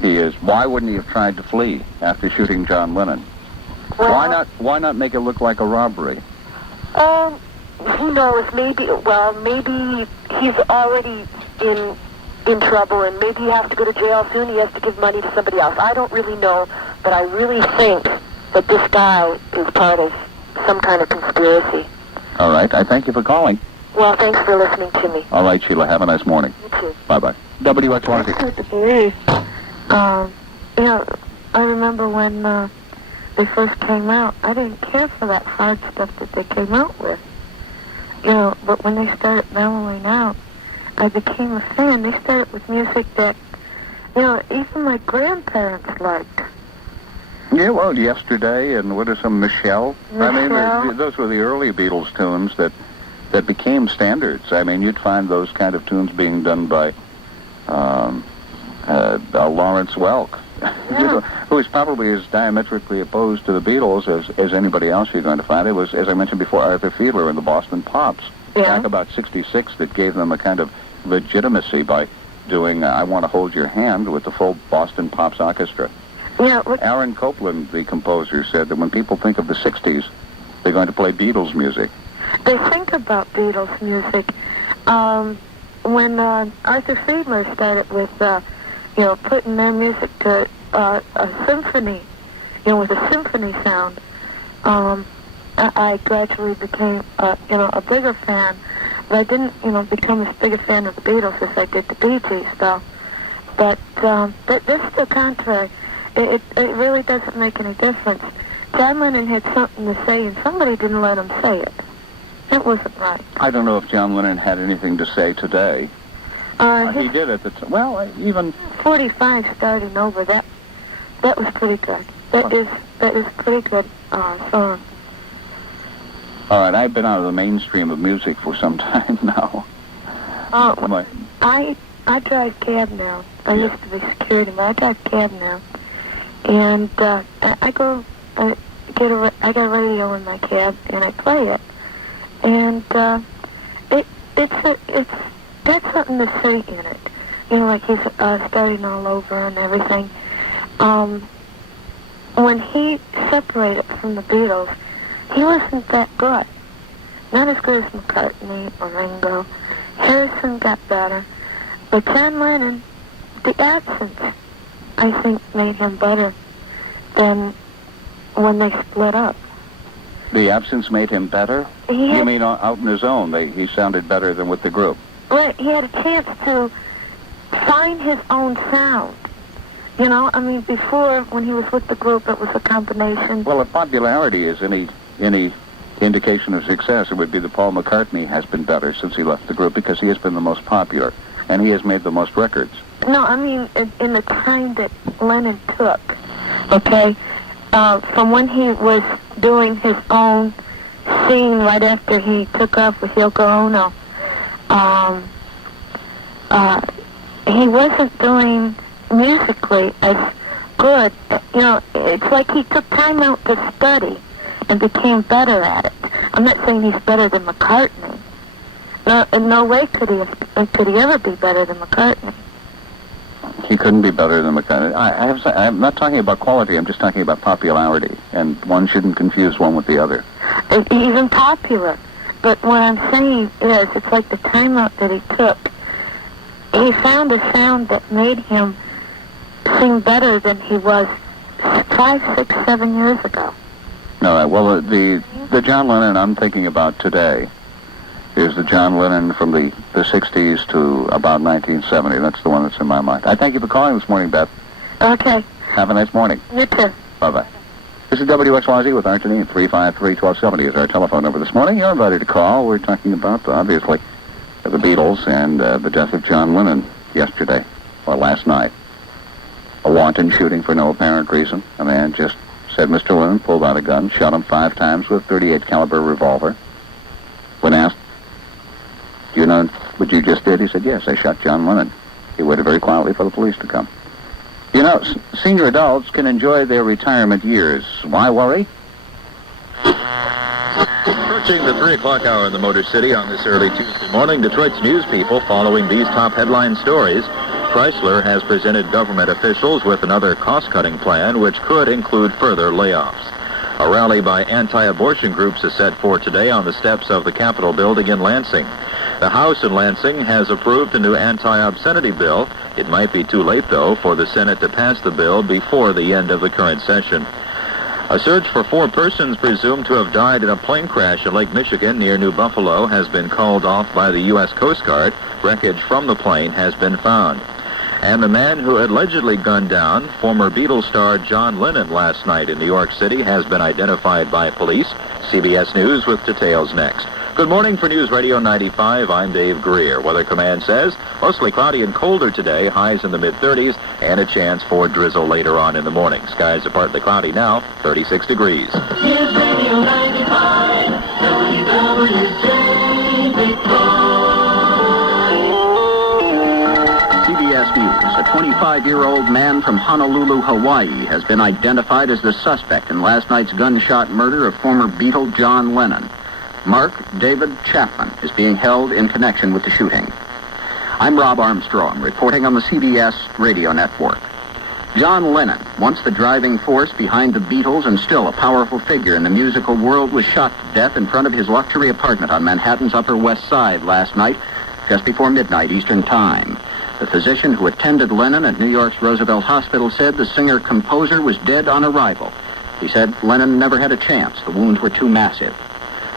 he is. Why wouldn't he have tried to flee after shooting John Lennon? Well, Why not make it look like a robbery? Who knows? Maybe he's already in trouble, and maybe he has to go to jail soon. He has to give money to somebody else. I don't really know, but I really think that this guy is part of some kind of conspiracy. All right. I thank you for calling. Well, thanks for listening to me. All right, Sheila. Have a nice morning. You too. Bye-bye. WXYZ. The police. I remember when they first came out, I didn't care for that hard stuff that they came out with. But when they started mellowing out, I became a fan. They started with music that, even my grandparents liked. Yeah, well, Yesterday and what are some Michelle? I mean, those were the early Beatles tunes that became standards. I mean, you'd find those kind of tunes being done by Lawrence Welk, who is probably as diametrically opposed to the Beatles as anybody else you're going to find. It was, as I mentioned before, Arthur Fiedler and the Boston Pops back about '66 that gave them a kind of legitimacy by doing I Want to Hold Your Hand with the full Boston Pops Orchestra. Yeah, Aaron Copland, the composer, said that when people think of the 60s, they're going to play Beatles music. They think about Beatles music. When Arthur Fiedler started with, putting their music to a symphony, with a symphony sound, I gradually became, a bigger fan. But I didn't, become as big a fan of the Beatles as I did the Bee Gees, though. But this is the contrary. It really doesn't make any difference. John Lennon had something to say, and somebody didn't let him say it. It wasn't right. I don't know if John Lennon had anything to say today. He did at the time. Well, even 45 starting over. That was pretty good. That is pretty good song. All right, I've been out of the mainstream of music for some time now. I drive cab now. I used to be security, but I drive cab now. And I got a radio in my cab, and I play it. And it's got something to say in it. Like he's starting all over and everything. When he separated from the Beatles, he wasn't that good. Not as good as McCartney or Ringo. Harrison got better. But John Lennon, the absence, I think, made him better than when they split up. The absence made him better? You mean out on his own, he sounded better than with the group? Well, he had a chance to find his own sound. Before, when he was with the group, it was a combination. Well, if popularity is any indication of success, it would be that Paul McCartney has been better since he left the group because he has been the most popular, and he has made the most records. No, in the time that Lennon took, okay, from when he was doing his own scene right after he took off with Yoko Ono, he wasn't doing musically as good. It's like he took time out to study and became better at it. I'm not saying he's better than McCartney. No, in no way could he ever be better than McCartney. He couldn't be better than McCartney. I'm not talking about quality. I'm just talking about popularity, and one shouldn't confuse one with the other. Even popular. But what I'm saying is, it's like the time out that he took. He found a sound that made him sing better than he was 5, 6, 7 years ago. All right. Well, the John Lennon I'm thinking about today is the John Lennon from the 60s to about 1970. That's the one that's in my mind. I thank you for calling this morning, Beth. Okay. Have a nice morning. You too. Bye-bye. This is WXYZ with Arginine. 353-1270 is our telephone number this morning. You're invited to call. We're talking about, obviously, the Beatles and the death of John Lennon yesterday, or last night. A wanton shooting for no apparent reason. A man just said Mr. Lennon pulled out a gun, shot him 5 times with a .38 caliber revolver. When asked, "Do you know what you just did?" He said, "Yes, I shot John Lennon." He waited very quietly for the police to come. Senior adults can enjoy their retirement years. Why worry? Approaching the 3 o'clock hour in the Motor City on this early Tuesday morning, Detroit's news people following these top headline stories. Chrysler has presented government officials with another cost-cutting plan, which could include further layoffs. A rally by anti-abortion groups is set for today on the steps of the Capitol building in Lansing. The House in Lansing has approved a new anti-obscenity bill. It might be too late, though, for the Senate to pass the bill before the end of the current session. A search for 4 persons presumed to have died in a plane crash in Lake Michigan near New Buffalo has been called off by the U.S. Coast Guard. Wreckage from the plane has been found. And the man who allegedly gunned down former Beatles star John Lennon last night in New York City has been identified by police. CBS News with details next. Good morning for News Radio 95. I'm Dave Greer. Weather Command says mostly cloudy and colder today, highs in the mid-30s, and a chance for drizzle later on in the morning. Skies are partly cloudy now, 36 degrees. News Radio 95, CBS News. A 25-year-old man from Honolulu, Hawaii, has been identified as the suspect in last night's gunshot murder of former Beatle John Lennon. Mark David Chapman is being held in connection with the shooting. I'm Rob Armstrong, reporting on the CBS radio network. John Lennon, once the driving force behind the Beatles and still a powerful figure in the musical world, was shot to death in front of his luxury apartment on Manhattan's Upper West Side last night, just before midnight Eastern Time. The physician who attended Lennon at New York's Roosevelt Hospital said the singer-composer was dead on arrival. He said Lennon never had a chance. The wounds were too massive.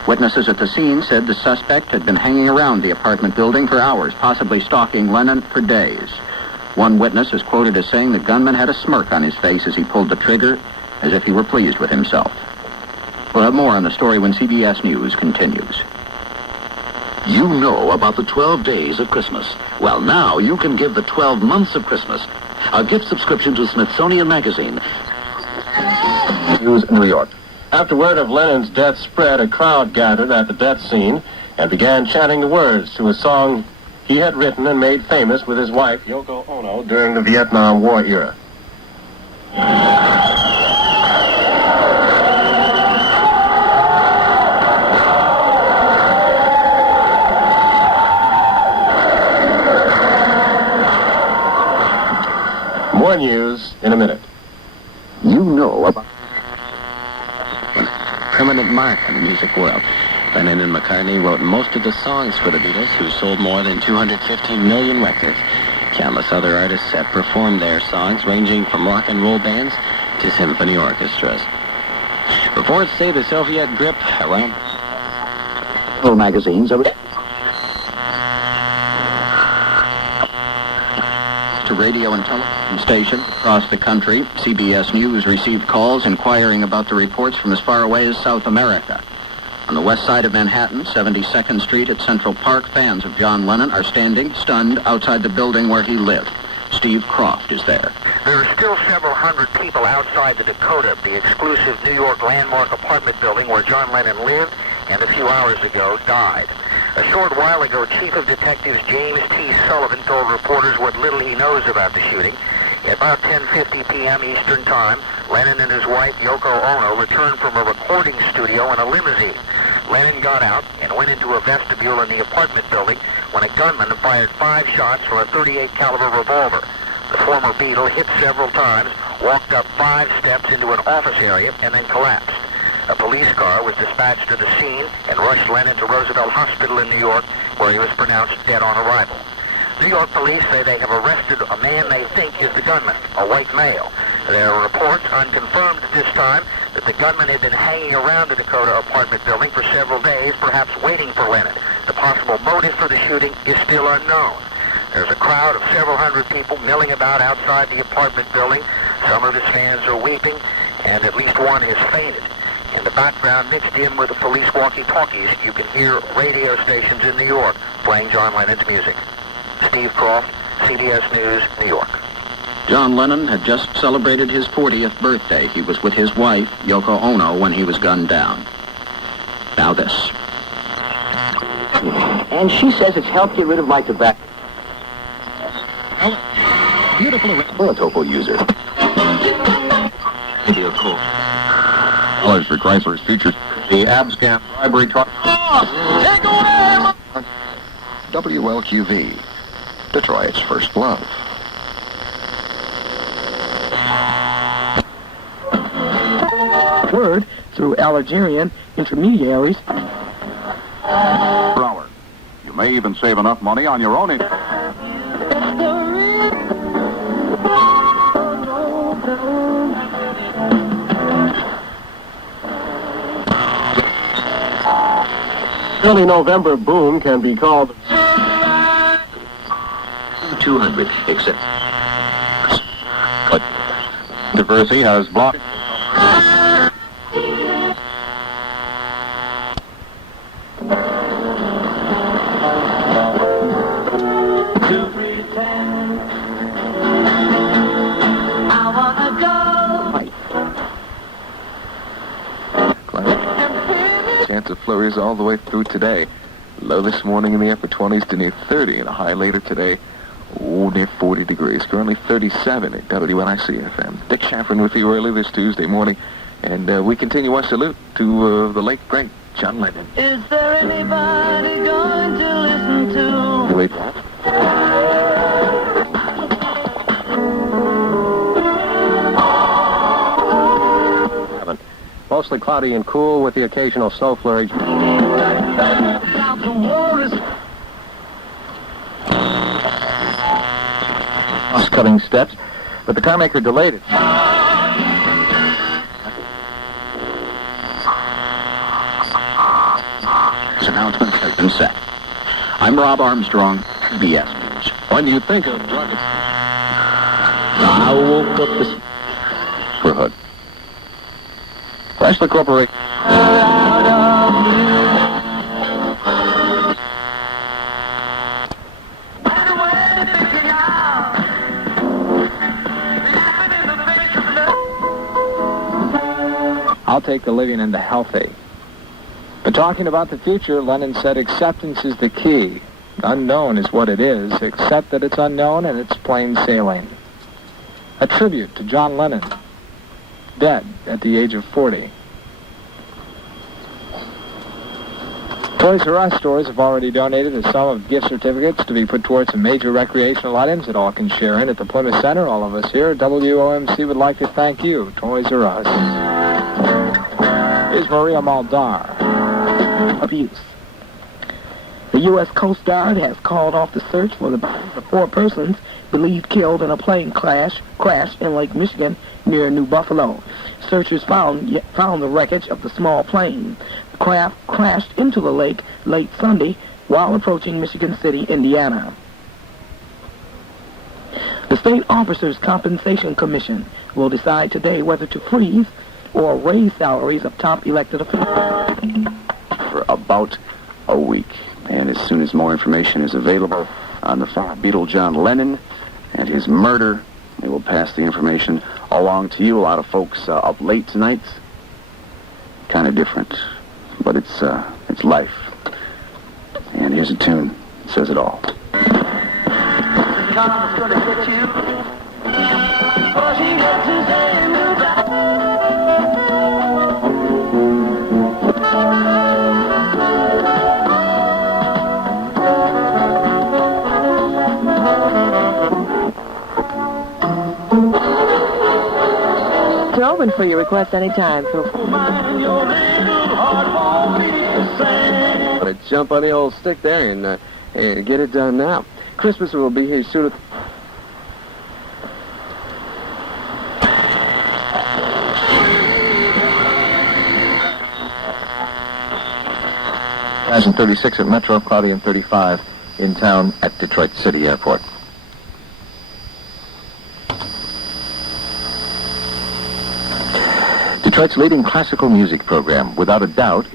Witnesses at the scene said the suspect had been hanging around the apartment building for hours, possibly stalking Lennon for days. One witness is quoted as saying the gunman had a smirk on his face as he pulled the trigger, as if he were pleased with himself. We'll have more on the story when CBS News continues. You know about the 12 days of Christmas. Well, now you can give the 12 months of Christmas a gift subscription to Smithsonian Magazine. News, New York. After word of Lennon's death spread, a crowd gathered at the death scene and began chanting the words to a song he had written and made famous with his wife, Yoko Ono, during the Vietnam War era. More news in a minute. You know about permanent mark in the music world. Lennon and McCartney wrote most of the songs for the Beatles, who sold more than 250 million records. Countless other artists have performed their songs, ranging from rock and roll bands to symphony orchestras. Before, say, the Soviet grip around magazines to radio and television stations across the country, CBS News received calls inquiring about the reports from as far away as South America. On the west side of Manhattan, 72nd Street at Central Park, fans of John Lennon are standing, stunned, outside the building where he lived. Steve Croft is there. There are still several hundred people outside the Dakota, the exclusive New York landmark apartment building where John Lennon lived and a few hours ago died. A short while ago, Chief of Detectives James T. Sullivan told reporters what little he knows about the shooting. At about 10:50 p.m. Eastern Time, Lennon and his wife, Yoko Ono, returned from a recording studio in a limousine. Lennon got out and went into a vestibule in the apartment building when a gunman fired 5 shots from a .38 caliber revolver. The former Beatle hit several times, walked up 5 steps into an office area, and then collapsed. A police car was dispatched to the scene and rushed Lennon to Roosevelt Hospital in New York, where he was pronounced dead on arrival. New York police say they have arrested a man they think is the gunman, a white male. There are reports, unconfirmed at this time, that the gunman had been hanging around the Dakota apartment building for several days, perhaps waiting for Lennon. The possible motive for the shooting is still unknown. There's a crowd of several hundred people milling about outside the apartment building. Some of his fans are weeping, and at least one has fainted. In the background, mixed in with the police walkie-talkies, you can hear radio stations in New York playing John Lennon's music. Steve Croft, CBS News, New York. John Lennon had just celebrated his 40th birthday. He was with his wife, Yoko Ono, when he was gunned down. Now this. And she says it's helped get rid of my tobacco. Beautiful Topo user. Video cool. Dollars for Chrysler's features. The Abscam bribery truck. WLQV, Detroit's first love. word through Algerian intermediaries. Per hour. You may even save enough money on your own. Early November boom can be called 200, except But diversity has blocked. To pretend I wanna go. Chance of flurries all the way through today. Low this morning in the upper 20s to near 30, and a high later today, near 40 degrees. Currently 37 at WNIC FM. Dick Shaffron with you early this Tuesday morning, and we continue our salute to the late, great John Lennon. Is there anybody going to listen to? Wait. mostly cloudy and cool with the occasional snow flurry. Cutting steps, but the car maker delayed it. This announcement has been set. I'm Rob Armstrong, BS News. When you think of drug... I woke up this... For Hood. Chrysler Corporation. I'll take the living and the healthy. But talking about the future, Lennon said acceptance is the key. Unknown is what it is, except that it's unknown and it's plain sailing. A tribute to John Lennon, dead at the age of 40. Toys R Us stores have already donated a sum of gift certificates to be put towards some major recreational items that all can share in at the Plymouth Center. All of us here at WOMC would like to thank you, Toys R Us. Here's Maria Maldar. Abuse. The U.S. Coast Guard has called off the search for the bodies of 4 persons believed killed in a plane crash in Lake Michigan near New Buffalo. Searchers found the wreckage of the small plane. The craft crashed into the lake late Sunday while approaching Michigan City, Indiana. The State Officers Compensation Commission will decide today whether to freeze or raise salaries of top elected officials. For about a week. And as soon as more information is available on the former Beatle John Lennon and his murder, they will pass the information along to you. A lot of folks up late tonight. Kind of different, but it's life. And here's a tune that says it all. It's open for your request anytime. But jump on the old stick there and get it done now. Christmas will be here soon. 36 at Metro, cloudy and 35 in town at Detroit City Airport. Detroit's leading classical music program, without a doubt,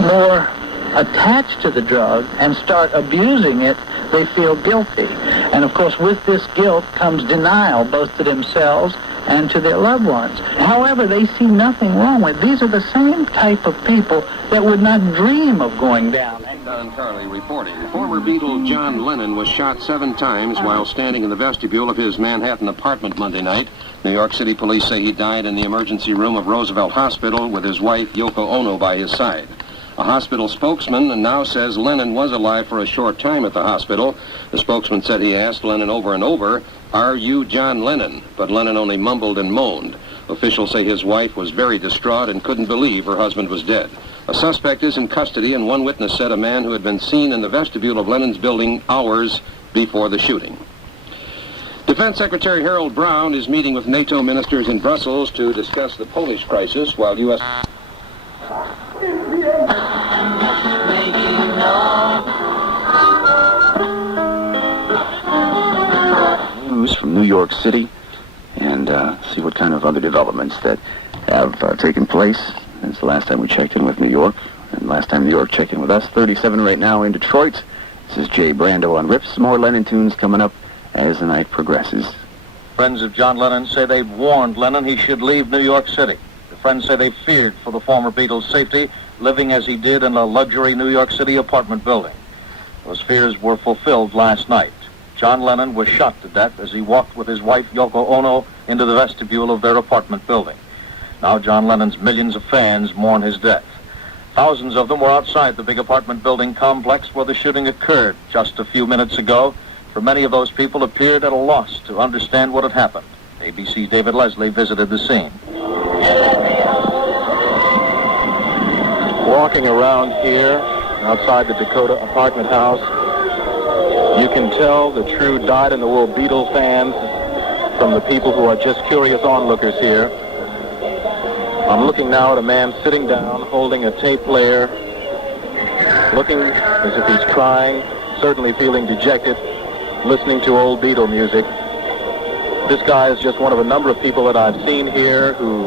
more attached to the drug and start abusing it, they feel guilty. And of course, with this guilt comes denial, both to themselves and to their loved ones. However, they see nothing wrong with it. These are the same type of people that would not dream of going down. Don Carly reporting. Former Beatle John Lennon was shot 7 times while standing in the vestibule of his Manhattan apartment Monday night. New York City police say he died in the emergency room of Roosevelt Hospital with his wife Yoko Ono by his side. A hospital spokesman now says Lennon was alive for a short time at the hospital. The spokesman said he asked Lennon over and over, "Are you John Lennon?" But Lennon only mumbled and moaned. Officials say his wife was very distraught and couldn't believe her husband was dead. A suspect is in custody, and one witness said a man who had been seen in the vestibule of Lennon's building hours before the shooting. Defense Secretary Harold Brown is meeting with NATO ministers in Brussels to discuss the Polish crisis, while U.S. News from New York City, and see what kind of other developments that have taken place since the last time we checked in with New York, and last time New York checked in with us. 37 right now in Detroit. This is Jay Brando on Rips. More Lennon tunes coming up as the night progresses. Friends of John Lennon say they've warned Lennon he should leave New York City. The friends say they feared for the former Beatles' safety, living as he did in a luxury New York City apartment building. Those fears were fulfilled last night. John Lennon was shot to death as he walked with his wife Yoko Ono into the vestibule of their apartment building. Now John Lennon's millions of fans mourn his death. Thousands of them were outside the big apartment building complex where the shooting occurred just a few minutes ago. For many of those people appeared at a loss to understand what had happened. ABC's David Leslie visited the scene. Walking around here outside the Dakota apartment house, you can tell the true dyed-in-the-wool Beatles fans from the people who are just curious onlookers here. I'm looking now at a man sitting down, holding a tape player, looking as if he's crying, certainly feeling dejected, listening to old Beatle music. This guy is just one of a number of people that I've seen here who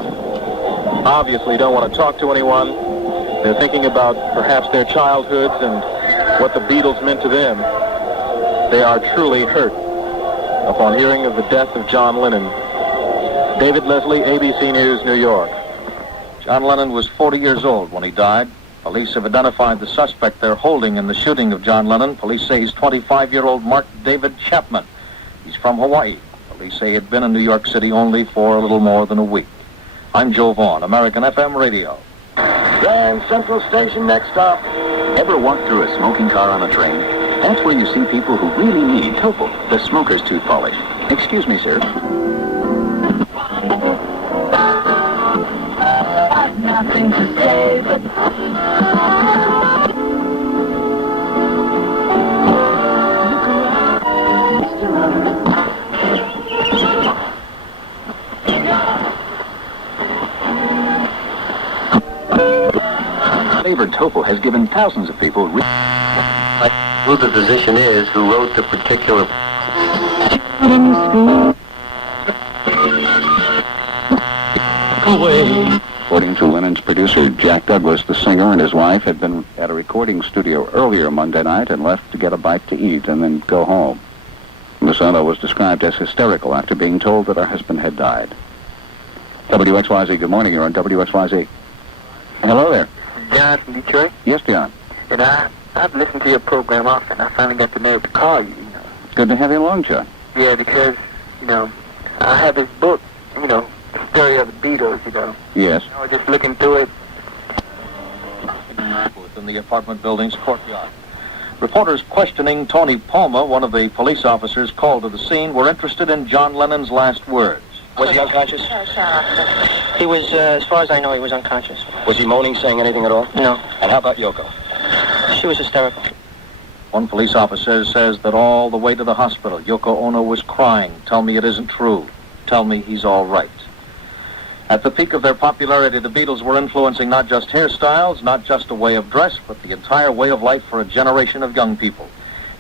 obviously don't want to talk to anyone. They're thinking about perhaps their childhoods and what the Beatles meant to them. They are truly hurt upon hearing of the death of John Lennon. David Leslie, ABC News, New York. John Lennon was 40 years old when he died. Police have identified the suspect they're holding in the shooting of John Lennon. Police say he's 25-year-old Mark David Chapman. He's from Hawaii. Police say he'd been in New York City only for a little more than a week. I'm Joe Vaughn, American FM Radio. Grand Central Station, next stop. Ever walk through a smoking car on a train? That's where you see people who really need Topo, the smoker's tooth polish. Excuse me, sir. Nothing to say but Flavored tofu has given thousands of people who the physician is who wrote the particular away. According to Lennon's producer, Jack Douglas, the singer and his wife had been at a recording studio earlier Monday night and left to get a bite to eat and then go home. Miss Ono was described as hysterical after being told that her husband had died. WXYZ, good morning. You're on WXYZ. Hello there. John from Detroit. Yes, John. And I've listened to your program often. I finally got the nerve to call you, you know. Good to have you along, John. Yeah, because, you know, I have this book, you know, the story of the Beatles, you know. Yes. I was just looking through it. Within the apartment building's courtyard. Reporters questioning Tony Palma, one of the police officers called to the scene, were interested in John Lennon's last words. Was he unconscious? He was, as far as I know, he was unconscious. Was he moaning, saying anything at all? No. And how about Yoko? She was hysterical. One police officer says that all the way to the hospital, Yoko Ono was crying, "Tell me it isn't true. Tell me he's all right." At the peak of their popularity, the Beatles were influencing not just hairstyles, not just a way of dress, but the entire way of life for a generation of young people.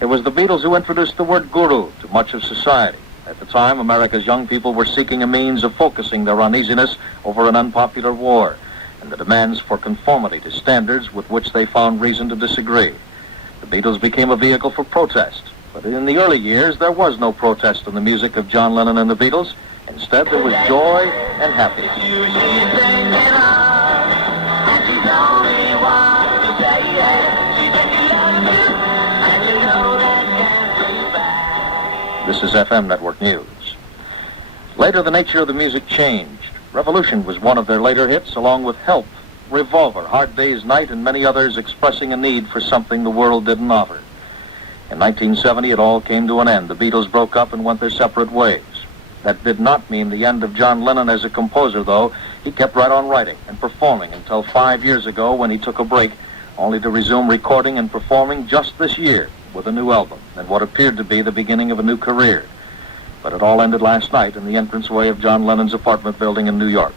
It was the Beatles who introduced the word guru to much of society. At the time, America's young people were seeking a means of focusing their uneasiness over an unpopular war and the demands for conformity to standards with which they found reason to disagree. The Beatles became a vehicle for protest, but in the early years, there was no protest in the music of John Lennon and the Beatles. Instead, there was joy and happiness. This is FM Network News. Later, the nature of the music changed. Revolution was one of their later hits, along with Help, Revolver, Hard Day's Night, and many others expressing a need for something the world didn't offer. In 1970, it all came to an end. The Beatles broke up and went their separate ways. That did not mean the end of John Lennon as a composer, though. He kept right on writing and performing until 5 years ago when he took a break, only to resume recording and performing just this year with a new album and what appeared to be the beginning of a new career. But it all ended last night in the entranceway of John Lennon's apartment building in New York.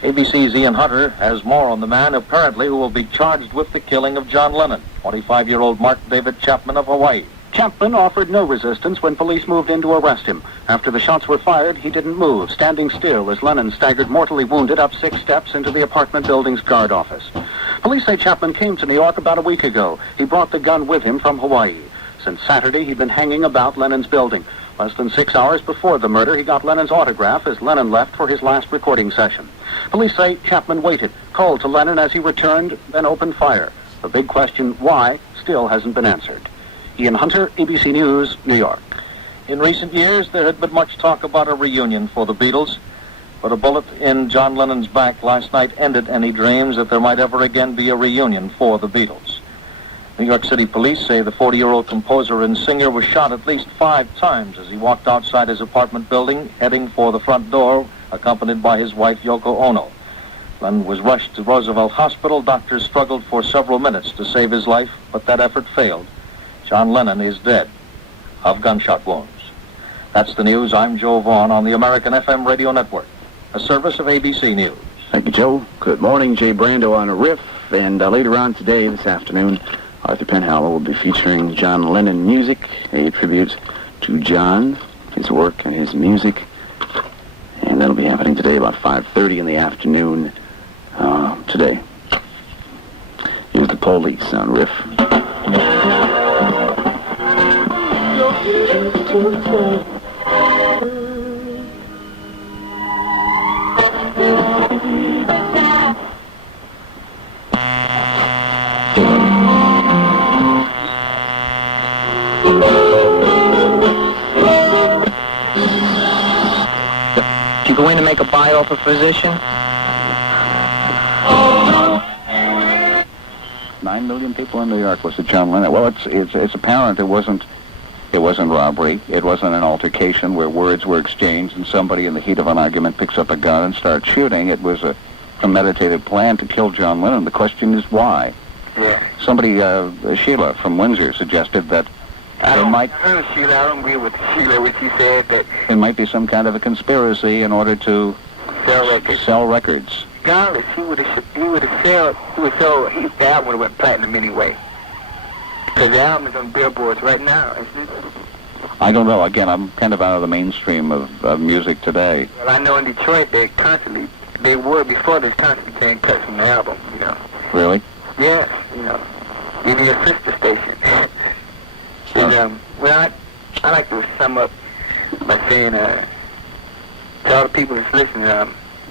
ABC's Ian Hunter has more on the man, apparently, who will be charged with the killing of John Lennon, 25-year-old Mark David Chapman of Hawaii. Chapman offered no resistance when police moved in to arrest him. After the shots were fired, he didn't move, standing still as Lennon staggered mortally wounded up 6 steps into the apartment building's guard office. Police say Chapman came to New York about a week ago. He brought the gun with him from Hawaii. Since Saturday, he'd been hanging about Lennon's building. Less than 6 hours before the murder, he got Lennon's autograph as Lennon left for his last recording session. Police say Chapman waited, called to Lennon as he returned, then opened fire. The big question, why, still hasn't been answered. Ian Hunter, ABC News, New York. In recent years, there had been much talk about a reunion for the Beatles, but a bullet in John Lennon's back last night ended any dreams that there might ever again be a reunion for the Beatles. New York City police say the 40-year-old composer and singer was shot at least 5 times as he walked outside his apartment building, heading for the front door, accompanied by his wife, Yoko Ono. Lennon was rushed to Roosevelt Hospital. Doctors struggled for several minutes to save his life, but that effort failed. John Lennon is dead of gunshot wounds. That's the news. I'm Joe Vaughn on the American FM Radio Network, a service of ABC News. Thank you, Joe. Good morning. Jay Brando on a riff. And later on today, this afternoon, Arthur Penhallow will be featuring John Lennon music, a tribute to John, his work and his music. And that'll be happening today about 5:30 in the afternoon today. Here's the Police on riff. You go in to make a buy off a physician? 9 million people in New York was the John Lennon. Well, it's apparent it wasn't robbery. It wasn't an altercation where words were exchanged and somebody in the heat of an argument picks up a gun and starts shooting. It was a premeditated plan to kill John Lennon. The question is why. Yeah. Somebody, Sheila from Windsor, suggested that I don't agree with Sheila when she said that it might be some kind of a conspiracy in order to sell records. Regardless, the album would have went platinum anyway. Because the album is on billboards right now, isn't it? I don't know. Again, I'm kind of out of the mainstream of music today. Well, I know in Detroit they were before this constantly playing cuts from the album, you know. Really? Yes, you know. Even your sister station. And, well, I like to sum up by saying to all the people that's listening,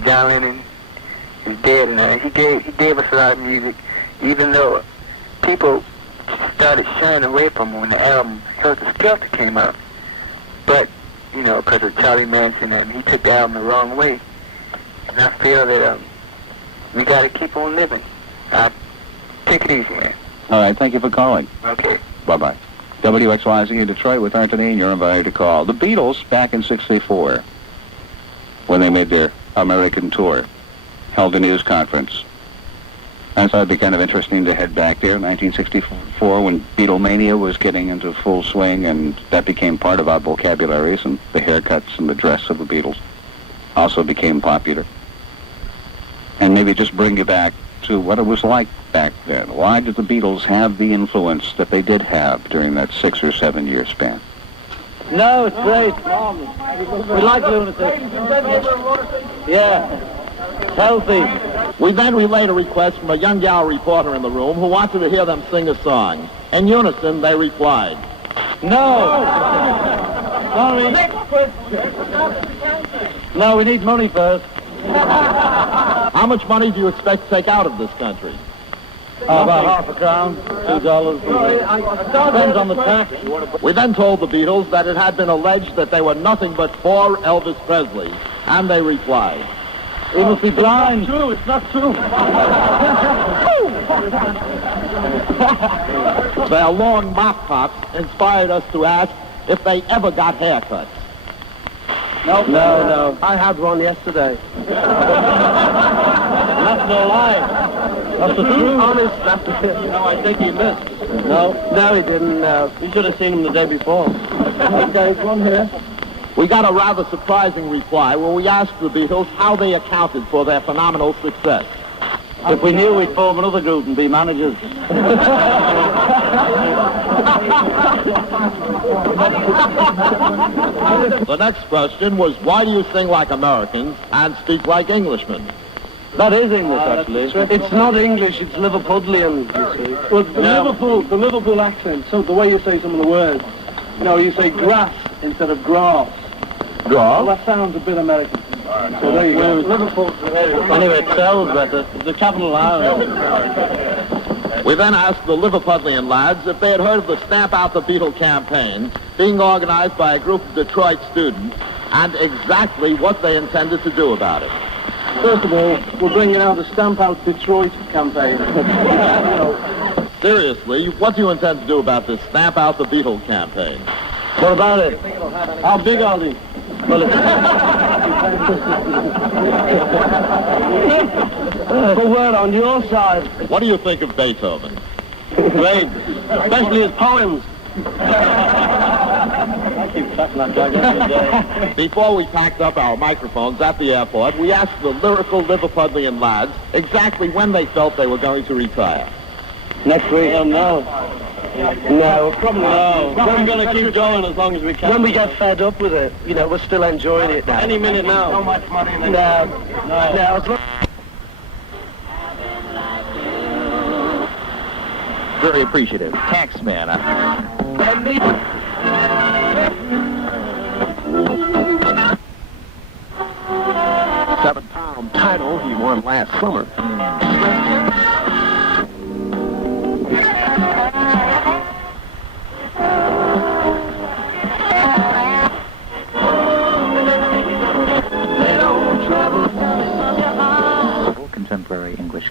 John Lennon is dead, and he gave us a lot of music, even though people started shying away from him when the album Helter Skelter came out. But, you know, because of Charlie Manson, and he took the album the wrong way. And I feel that we got to keep on living. Take it easy, man. All right, thank you for calling. Okay. Bye-bye. WXYZ in Detroit with Anthony, and you're invited to call. The Beatles, back in '64, when they made their American tour, held a news conference. I thought it'd be kind of interesting to head back there in 1964 when Beatlemania was getting into full swing, and that became part of our vocabularies, and the haircuts and the dress of the Beatles also became popular. And maybe just bring you back to what it was like back then. Why did the Beatles have the influence that they did have during that 6 or 7 year span? No, it's great. We like lunatic. Yeah. Healthy. We then relayed a request from a young gal reporter in the room who wanted to hear them sing a song. In unison, they replied, No. No, we need money first. how much money do you expect to take out of this country? About £0.50, $2. Depends on the tax. We then told the Beatles that it had been alleged that they were nothing but for Elvis Presley, and they replied, He must be blind. It's not true. Their long mop tops inspired us to ask if they ever got haircuts. No. I had one yesterday. That's no lie. That's the truth. Honest. No, I think he missed. No, he didn't. You should have seen him the day before. Okay, one here. We got a rather surprising reply when we asked the Beatles how they accounted for their phenomenal success. If we knew, we'd form another group and be managers. The next question was, why do you sing like Americans and speak like Englishmen? That is English, actually. It's not English, it's Liverpudlian, you see. Well, the Liverpool accent, so the way you say some of the words, you say grass instead of grass. Grass? Well, that sounds a bit American. So there you go. Liverpool. Anyway, it sells better. It's a capital R. We then asked the Liverpudlian lads if they had heard of the Stamp Out the Beatle campaign being organized by a group of Detroit students and exactly what they intended to do about it. First of all, we're bringing out the Stamp Out Detroit campaign. Seriously, what do you intend to do about this Stamp Out the Beatle campaign? What about it? How big are they? Well, But we're on your side. What do you think of Beethoven? Great, especially his poems. I keep cutting that guy every day. Before we packed up our microphones at the airport, we asked the lyrical Liverpudlian lads exactly when they felt they were going to retire. Next week? No, probably not. We're going to keep going as long as we can. When we get fed up with it, we're still enjoying it now. Any minute now. So much money. No. Very appreciative. Tax man. £7 title he won last summer. Contemporary English.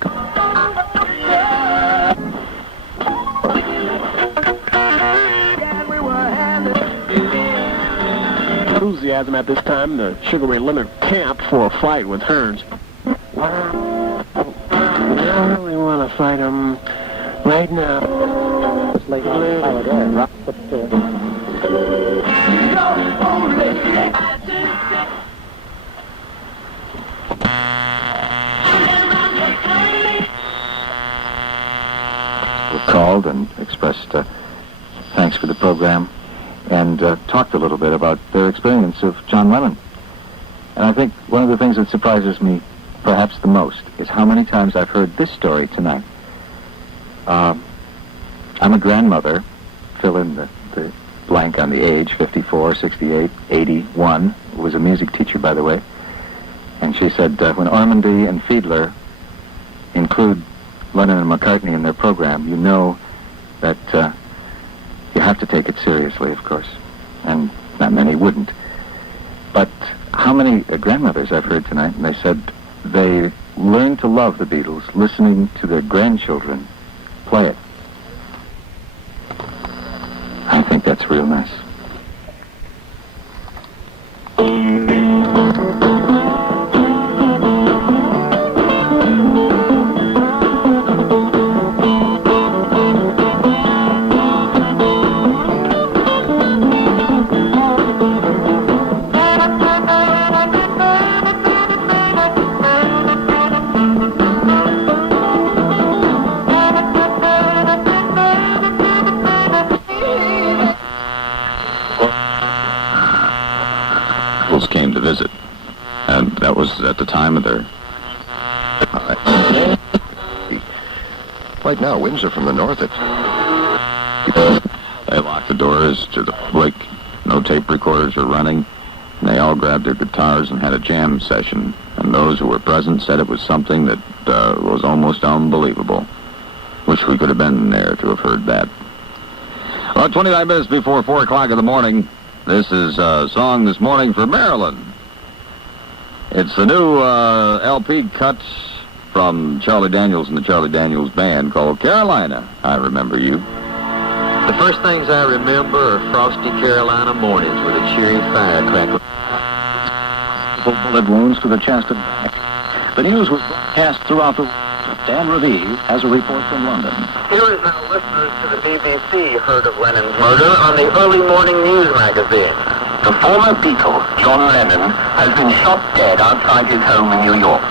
Enthusiasm at this time in the Sugar Ray Leonard camp for a fight with Hearns. I really want to fight him right now. It's like called and expressed thanks for the program and talked a little bit about their experience of John Lennon. And I think one of the things that surprises me perhaps the most is how many times I've heard this story tonight. I'm a grandmother, fill in the blank on the age, 54, 68, 81, was a music teacher, by the way. And she said when Ormandy and Fiedler include Lennon and McCartney in their program, you know that you have to take it seriously, of course, and not many wouldn't. But how many grandmothers I've heard tonight, and they said they learned to love the Beatles listening to their grandchildren play it. I think that's real nice. Came to visit, and that was at the time of their right now winds are from the north. They locked the doors to the public, no tape recorders were running, and they all grabbed their guitars and had a jam session, and those who were present said it was something that was almost unbelievable. Wish we could have been there to have heard that. Well, 29 minutes before 4 o'clock in the morning, this is a song this morning for Maryland. It's the new LP cuts from Charlie Daniels and the Charlie Daniels Band called Carolina, I Remember You. The first things I remember are frosty Carolina mornings with a cheery firecracker. Bullet wounds to the chest and back. The news was broadcast throughout the world. Dan Raviv has a report from London. Here is now listeners to the BBC heard of Lennon's murder on the early morning news magazine. The former Beatle, John Lennon, has been shot dead outside his home in New York.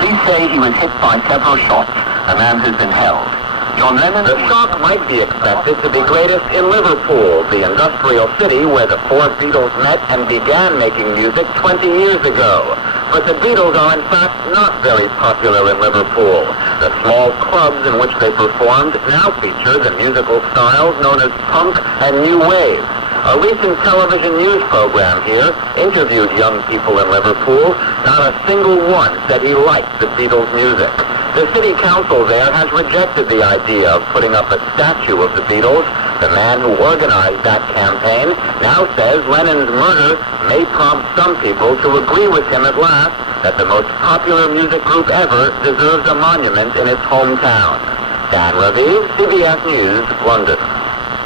Police say he was hit by several shots. A man has been held. John Lennon... The shock might be expected to be greatest in Liverpool, the industrial city where the four Beatles met and began making music 20 years ago. But the Beatles are in fact not very popular in Liverpool. The small clubs in which they performed now feature the musical styles known as punk and new wave. A recent television news program here interviewed young people in Liverpool. Not a single one said he liked the Beatles' music. The city council there has rejected the idea of putting up a statue of the Beatles. The man who organized that campaign now says Lennon's murder may prompt some people to agree with him at last that the most popular music group ever deserves a monument in its hometown. Dan Raviv, CBS News, London.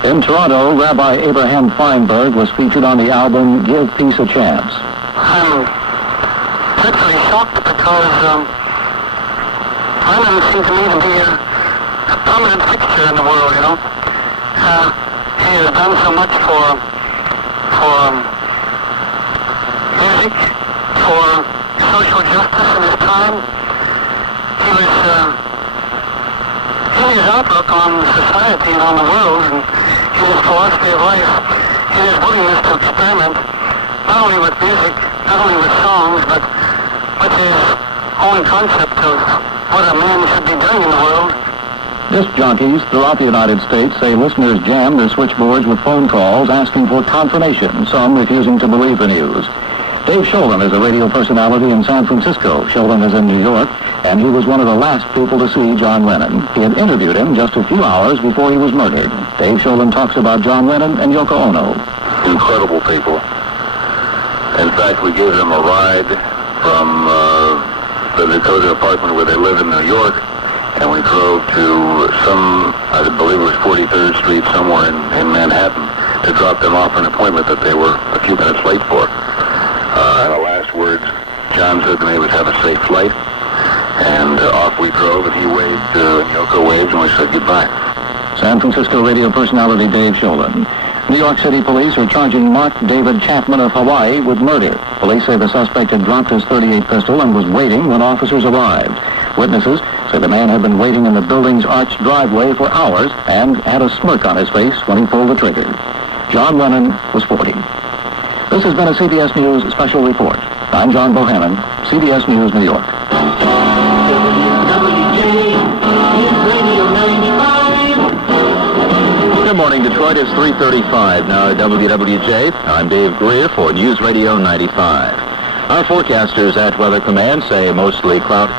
In Toronto, Rabbi Abraham Feinberg was featured on the album Give Peace a Chance. I'm actually shocked because Lennon seems to me to be a prominent fixture in the world, you know. He has done so much for music, for social justice in his time. He was, in his outlook on society and on the world, and in his philosophy of life, in his willingness to experiment, not only with music, not only with songs, but with his own concept of what a man should be doing in the world. Disc jockeys throughout the United States say listeners jammed their switchboards with phone calls asking for confirmation, some refusing to believe the news. Dave Sholin is a radio personality in San Francisco. Sholin is in New York, and he was one of the last people to see John Lennon. He had interviewed him just a few hours before he was murdered. Dave Sholin talks about John Lennon and Yoko Ono. Incredible people. In fact, we gave them a ride from the Dakota apartment where they live in New York, and we drove to some, I believe it was 43rd Street, somewhere in Manhattan, to drop them off an appointment that they were a few minutes late for. And the last words John said to me was, "Have a safe flight." And off we drove, and he waved, Yoko waved, and we said goodbye. San Francisco radio personality Dave Sholin. New York City police are charging Mark David Chapman of Hawaii with murder. Police say the suspect had dropped his .38 pistol and was waiting when officers arrived. Witnesses say the man had been waiting in the building's arched driveway for hours and had a smirk on his face when he pulled the trigger. John Lennon was 40. This has been a CBS News special report. I'm John Bohannon, CBS News, New York. Good morning, Detroit. It's 3:35 now at WWJ. I'm Dave Greer for News Radio 95. Our forecasters at Weather Command say mostly cloudy.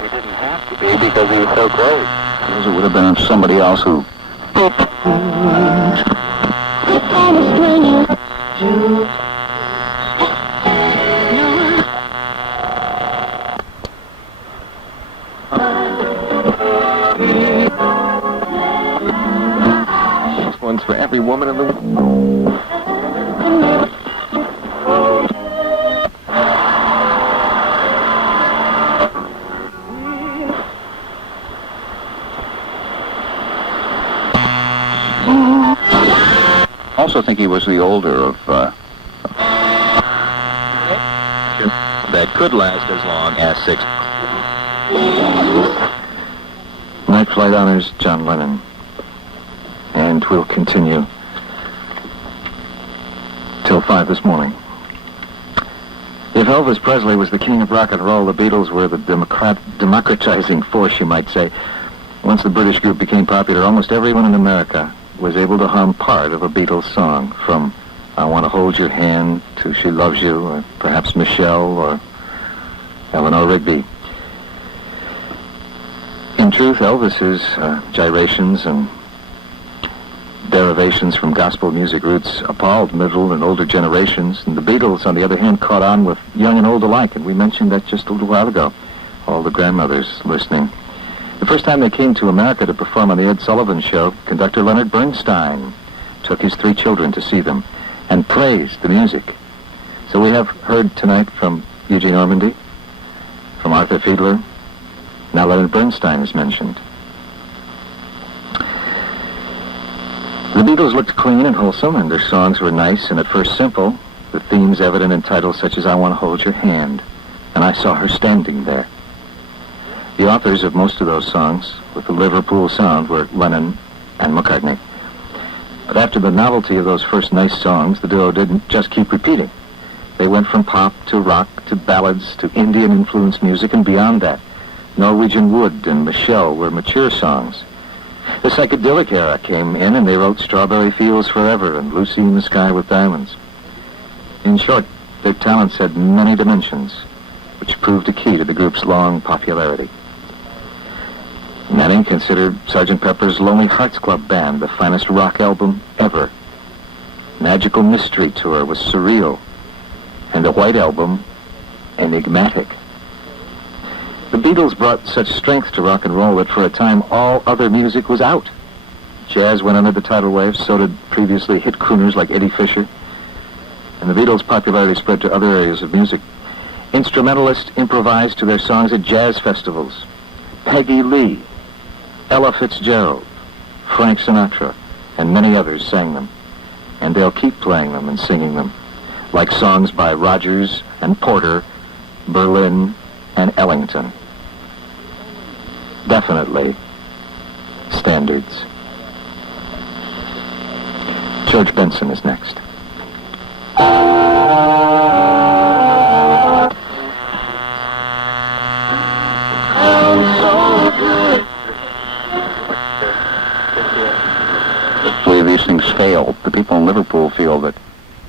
He didn't have to be because he was so great. Because it would have been somebody else who... This one's for every woman in the world. I also think he was the older of... that could last as long as 6. Night flight honors John Lennon. And we'll continue till 5 this morning. If Elvis Presley was the king of rock and roll, the Beatles were the democratizing force, you might say. Once the British group became popular, almost everyone in America was able to hum part of a Beatles song, from I Want to Hold Your Hand to She Loves You, or perhaps Michelle or Eleanor Rigby. In truth, Elvis's gyrations and derivations from gospel music roots appalled middle and older generations, and the Beatles, on the other hand, caught on with young and old alike, and we mentioned that just a little while ago, all the grandmothers listening. The first time they came to America to perform on the Ed Sullivan Show, conductor Leonard Bernstein took his 3 children to see them and praised the music. So we have heard tonight from Eugene Ormandy, from Arthur Fiedler. Now Leonard Bernstein is mentioned. The Beatles looked clean and wholesome, and their songs were nice and at first simple, with themes evident in titles such as I Want to Hold Your Hand and I Saw Her Standing There. The authors of most of those songs, with the Liverpool sound, were Lennon and McCartney. But after the novelty of those first nice songs, the duo didn't just keep repeating. They went from pop to rock to ballads to Indian-influenced music and beyond that. Norwegian Wood and Michelle were mature songs. The psychedelic era came in, and they wrote Strawberry Fields Forever and Lucy in the Sky with Diamonds. In short, their talents had many dimensions, which proved a key to the group's long popularity. Many considered Sgt. Pepper's Lonely Hearts Club Band the finest rock album ever. Magical Mystery Tour was surreal, and the White Album, enigmatic. The Beatles brought such strength to rock and roll that for a time all other music was out. Jazz went under the tidal wave, so did previously hit crooners like Eddie Fisher, and the Beatles' popularity spread to other areas of music. Instrumentalists improvised to their songs at jazz festivals. Peggy Lee, Ella Fitzgerald, Frank Sinatra, and many others sang them, and they'll keep playing them and singing them, like songs by Rogers and Porter, Berlin, and Ellington. Definitely standards. George Benson is next. I believe these things fail. The people in Liverpool feel that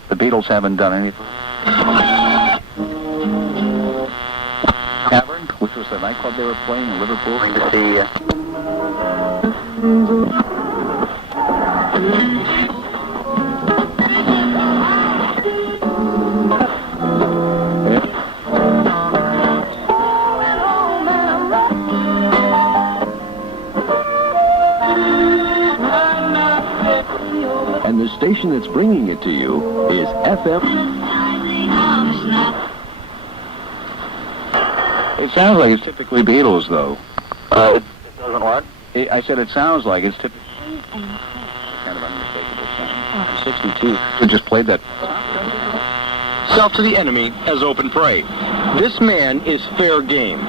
the Beatles haven't done anything. Tavern, which was the nightclub they were playing in Liverpool. To see And the station that's bringing it to you is FM. It sounds like it's typically Beatles, though. It doesn't what? I said it sounds like it's typically kind of unmistakable sound. 62. We just played that. Self to the enemy as open prey. This man is fair game.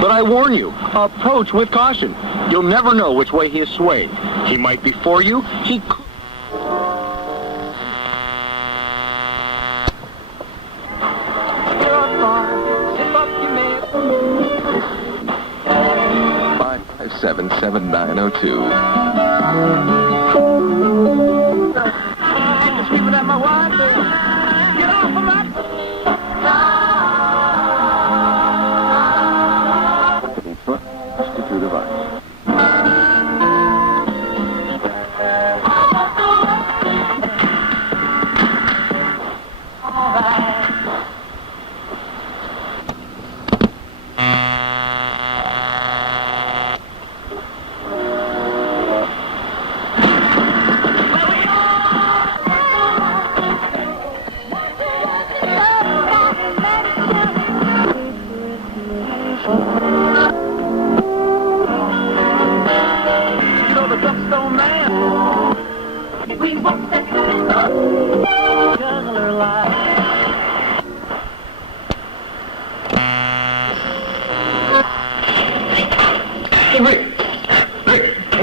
But I warn you, approach with caution. You'll never know which way he is swaying. He might be for you, he could. 557-7902. Screaming at my wife there. Get off of my... Through the vine.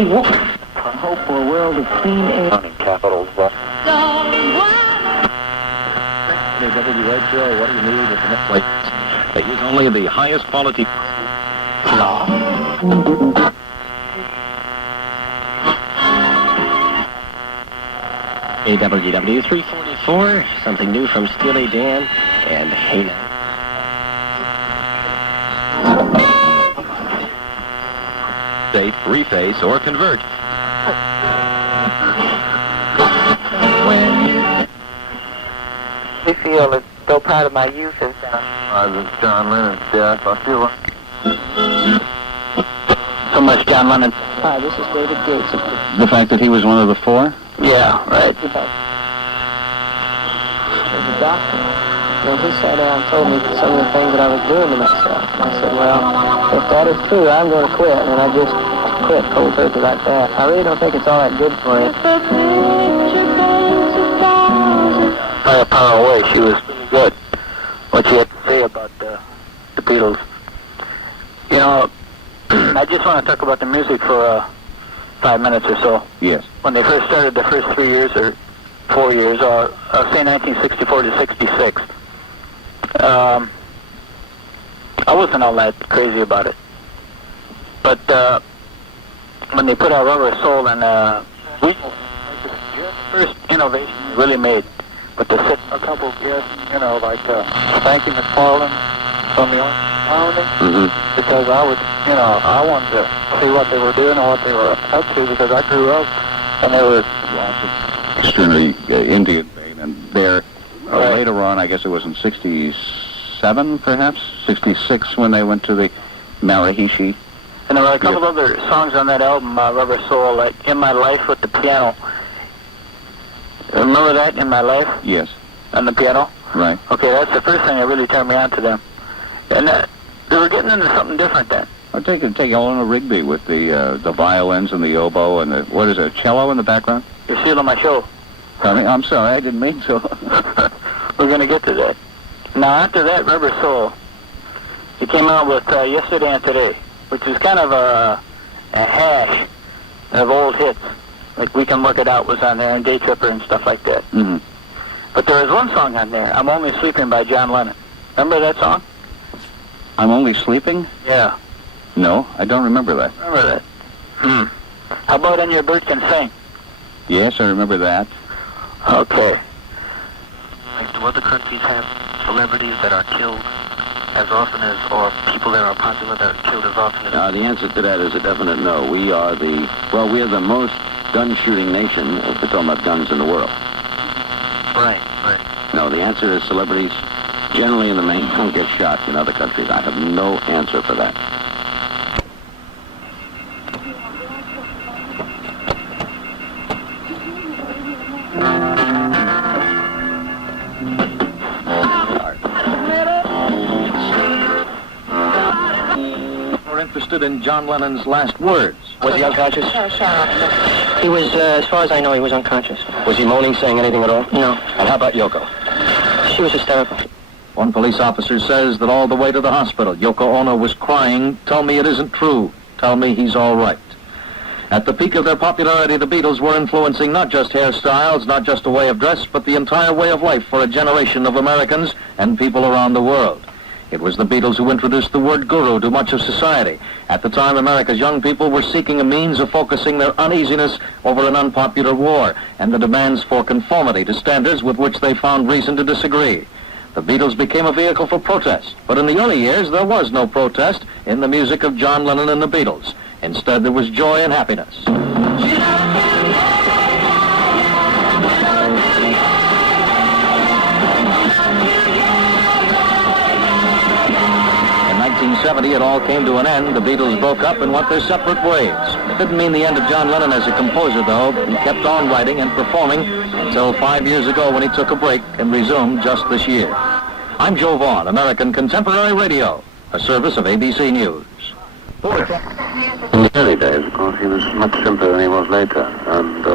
I hope for a world of clean air. Capitals. Hey, W.H. Joe, what do you need at the next place? They use only the highest quality. AWW 344, something new from Steely Dan and Hey Now. Safe, reface, or convert. feel as though part of my youth is done. John Lennon's death. I feel So much John Lennon. Hi, this is David Gates. The fact that he was one of the four? Yeah, right. There's a doctor. You know, he sat down and told me some of the things that I was doing to myself. And I said, well, if that is true, I'm going to quit. And I just quit cold turkey like that. I really don't think it's all that good for you. By a power away, she was good. What she had to say about the Beatles. You know, I just want to talk about the music for 5 minutes or so. Yes. When they first started, the first 3 years or 4 years, or say 1964 to 66, I wasn't all that crazy about it. But when they put out Rubber Soul and we first innovation they really made, but to sit a couple of guests, you know, like Spanky McFarlane from the Army, because I would, you know, I wanted to see what they were doing and what they were up to because I grew up and they were Extremely Indian vein, and there later on, I guess it was in 67, perhaps 66, when they went to the Malahishi. And there were a couple other songs on that album, Rubber Soul, like In My Life with the piano. Remember that, In My Life? Yes. On the piano? Right. Okay, that's the first thing that really turned me on to them. And they were getting into something different then. I'll take Eleanor Rigby with the violins and the oboe and the, what is it, cello in the background? You're stealing my show. I'm sorry, I didn't mean to. We're going to get to that. Now, after that, Rubber Soul, he came out with Yesterday and Today, which is kind of a hash of old hits. Like We Can Work It Out was on there, and Day Tripper and stuff like that. Mm-hmm. But there was one song on there, I'm Only Sleeping by John Lennon. Remember that song? I'm Only Sleeping? Yeah. No, I don't remember that. Remember that? How about And Your Bird Can Sing? Yes, I remember that. Okay. Like, do other countries have celebrities that are killed as often as, or people that are popular that are killed as often as? The answer to that is a definite no. We are the most gun-shooting nation, if we're talking about guns in the world. Right. No, the answer is celebrities generally in the main don't get shot in other countries. I have no answer for that. Interested in John Lennon's last words. Was he unconscious? He was, as far as I know, he was unconscious. Was he moaning, saying anything at all? No. And how about Yoko? She was hysterical. One police officer says that all the way to the hospital, Yoko Ono was crying, "Tell me it isn't true. Tell me he's all right." At the peak of their popularity, the Beatles were influencing not just hairstyles, not just a way of dress, but the entire way of life for a generation of Americans and people around the world. It was the Beatles who introduced the word guru to much of society. At the time, America's young people were seeking a means of focusing their uneasiness over an unpopular war and the demands for conformity to standards with which they found reason to disagree. The Beatles became a vehicle for protest, but in the early years there was no protest in the music of John Lennon and the Beatles. Instead, there was joy and happiness. In 1970, it all came to an end. The Beatles broke up and went their separate ways. It didn't mean the end of John Lennon as a composer, though. He kept on writing and performing until 5 years ago when he took a break and resumed just this year. I'm Joe Vaughn, American Contemporary Radio, a service of ABC News. In the early days, of course, he was much simpler than he was later, and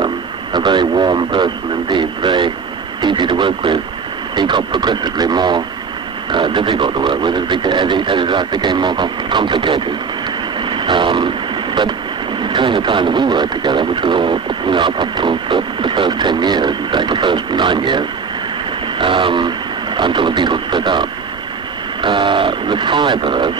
a very warm person indeed, very easy to work with. He got progressively more difficult to work with as his life became more complicated. But during the time that we worked together, which was all, up till the first 10 years, in fact, the first 9 years, until the Beatles split up, the five of us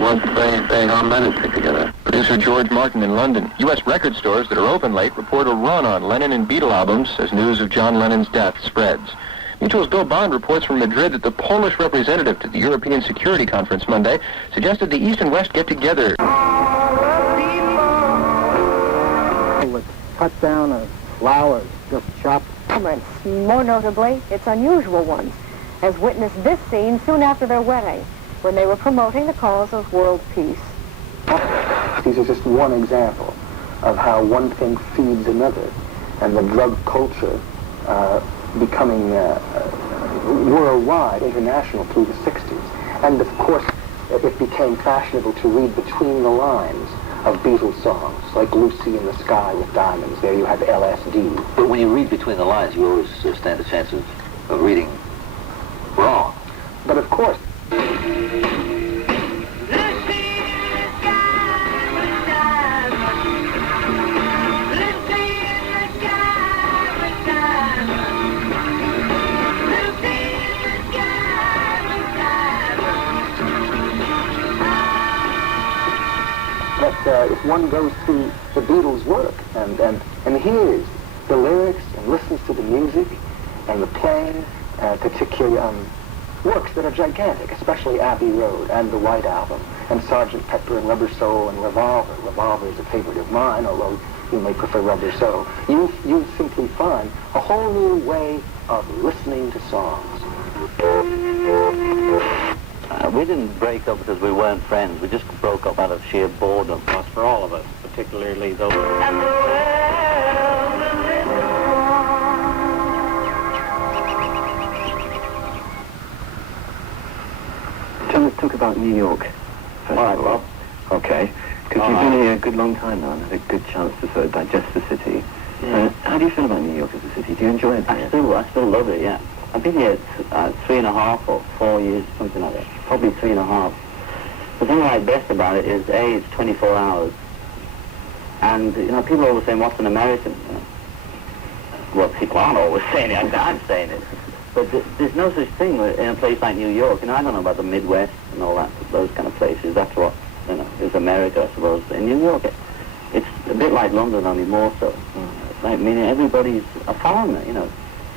worked very harmoniously together. Producer George Martin in London. U.S. record stores that are open late report a run on Lennon and Beatle albums as news of John Lennon's death spreads. Mutual's Bill Bond reports from Madrid that the Polish representative to the European Security Conference Monday suggested the East and West get together. With cut down of flowers, just chopped moments, more notably, its unusual ones, as witness this scene soon after their wedding, when they were promoting the cause of world peace. These are just one example of how one thing feeds another, and the drug culture becoming worldwide, international through the 60s. And of course, it became fashionable to read between the lines of Beatles songs, like Lucy in the Sky with Diamonds. There you have LSD. But when you read between the lines, you always stand a chance of reading wrong. But of course, if one goes through the Beatles' work and hears the lyrics and listens to the music and the playing, particularly works that are gigantic, especially Abbey Road and the White Album and Sgt. Pepper and Rubber Soul and Revolver. Revolver is a favorite of mine, although you may prefer Rubber Soul. You simply find a whole new way of listening to songs. We didn't break up because we weren't friends. We just broke up out of sheer boredom. Plus, for all of us, particularly those. Let's talk about New York. All right, Bob. Okay. Because you've been here a good long time now and had a good chance to sort of digest the city. Yeah. How do you feel about New York as a city? Do you enjoy it? I still love it, yeah. I've been here 3.5 or 4 years, something like that. Probably 3.5. The thing I like best about it is, A, it's 24 hours. And, people are always saying, what's an American? Well, people aren't always saying it. I'm saying it. But there's no such thing in a place like New York. I don't know about the Midwest and all that, those kind of places. That's what, is America, I suppose. In New York, it's a bit like London, only more so. Everybody's a foreigner,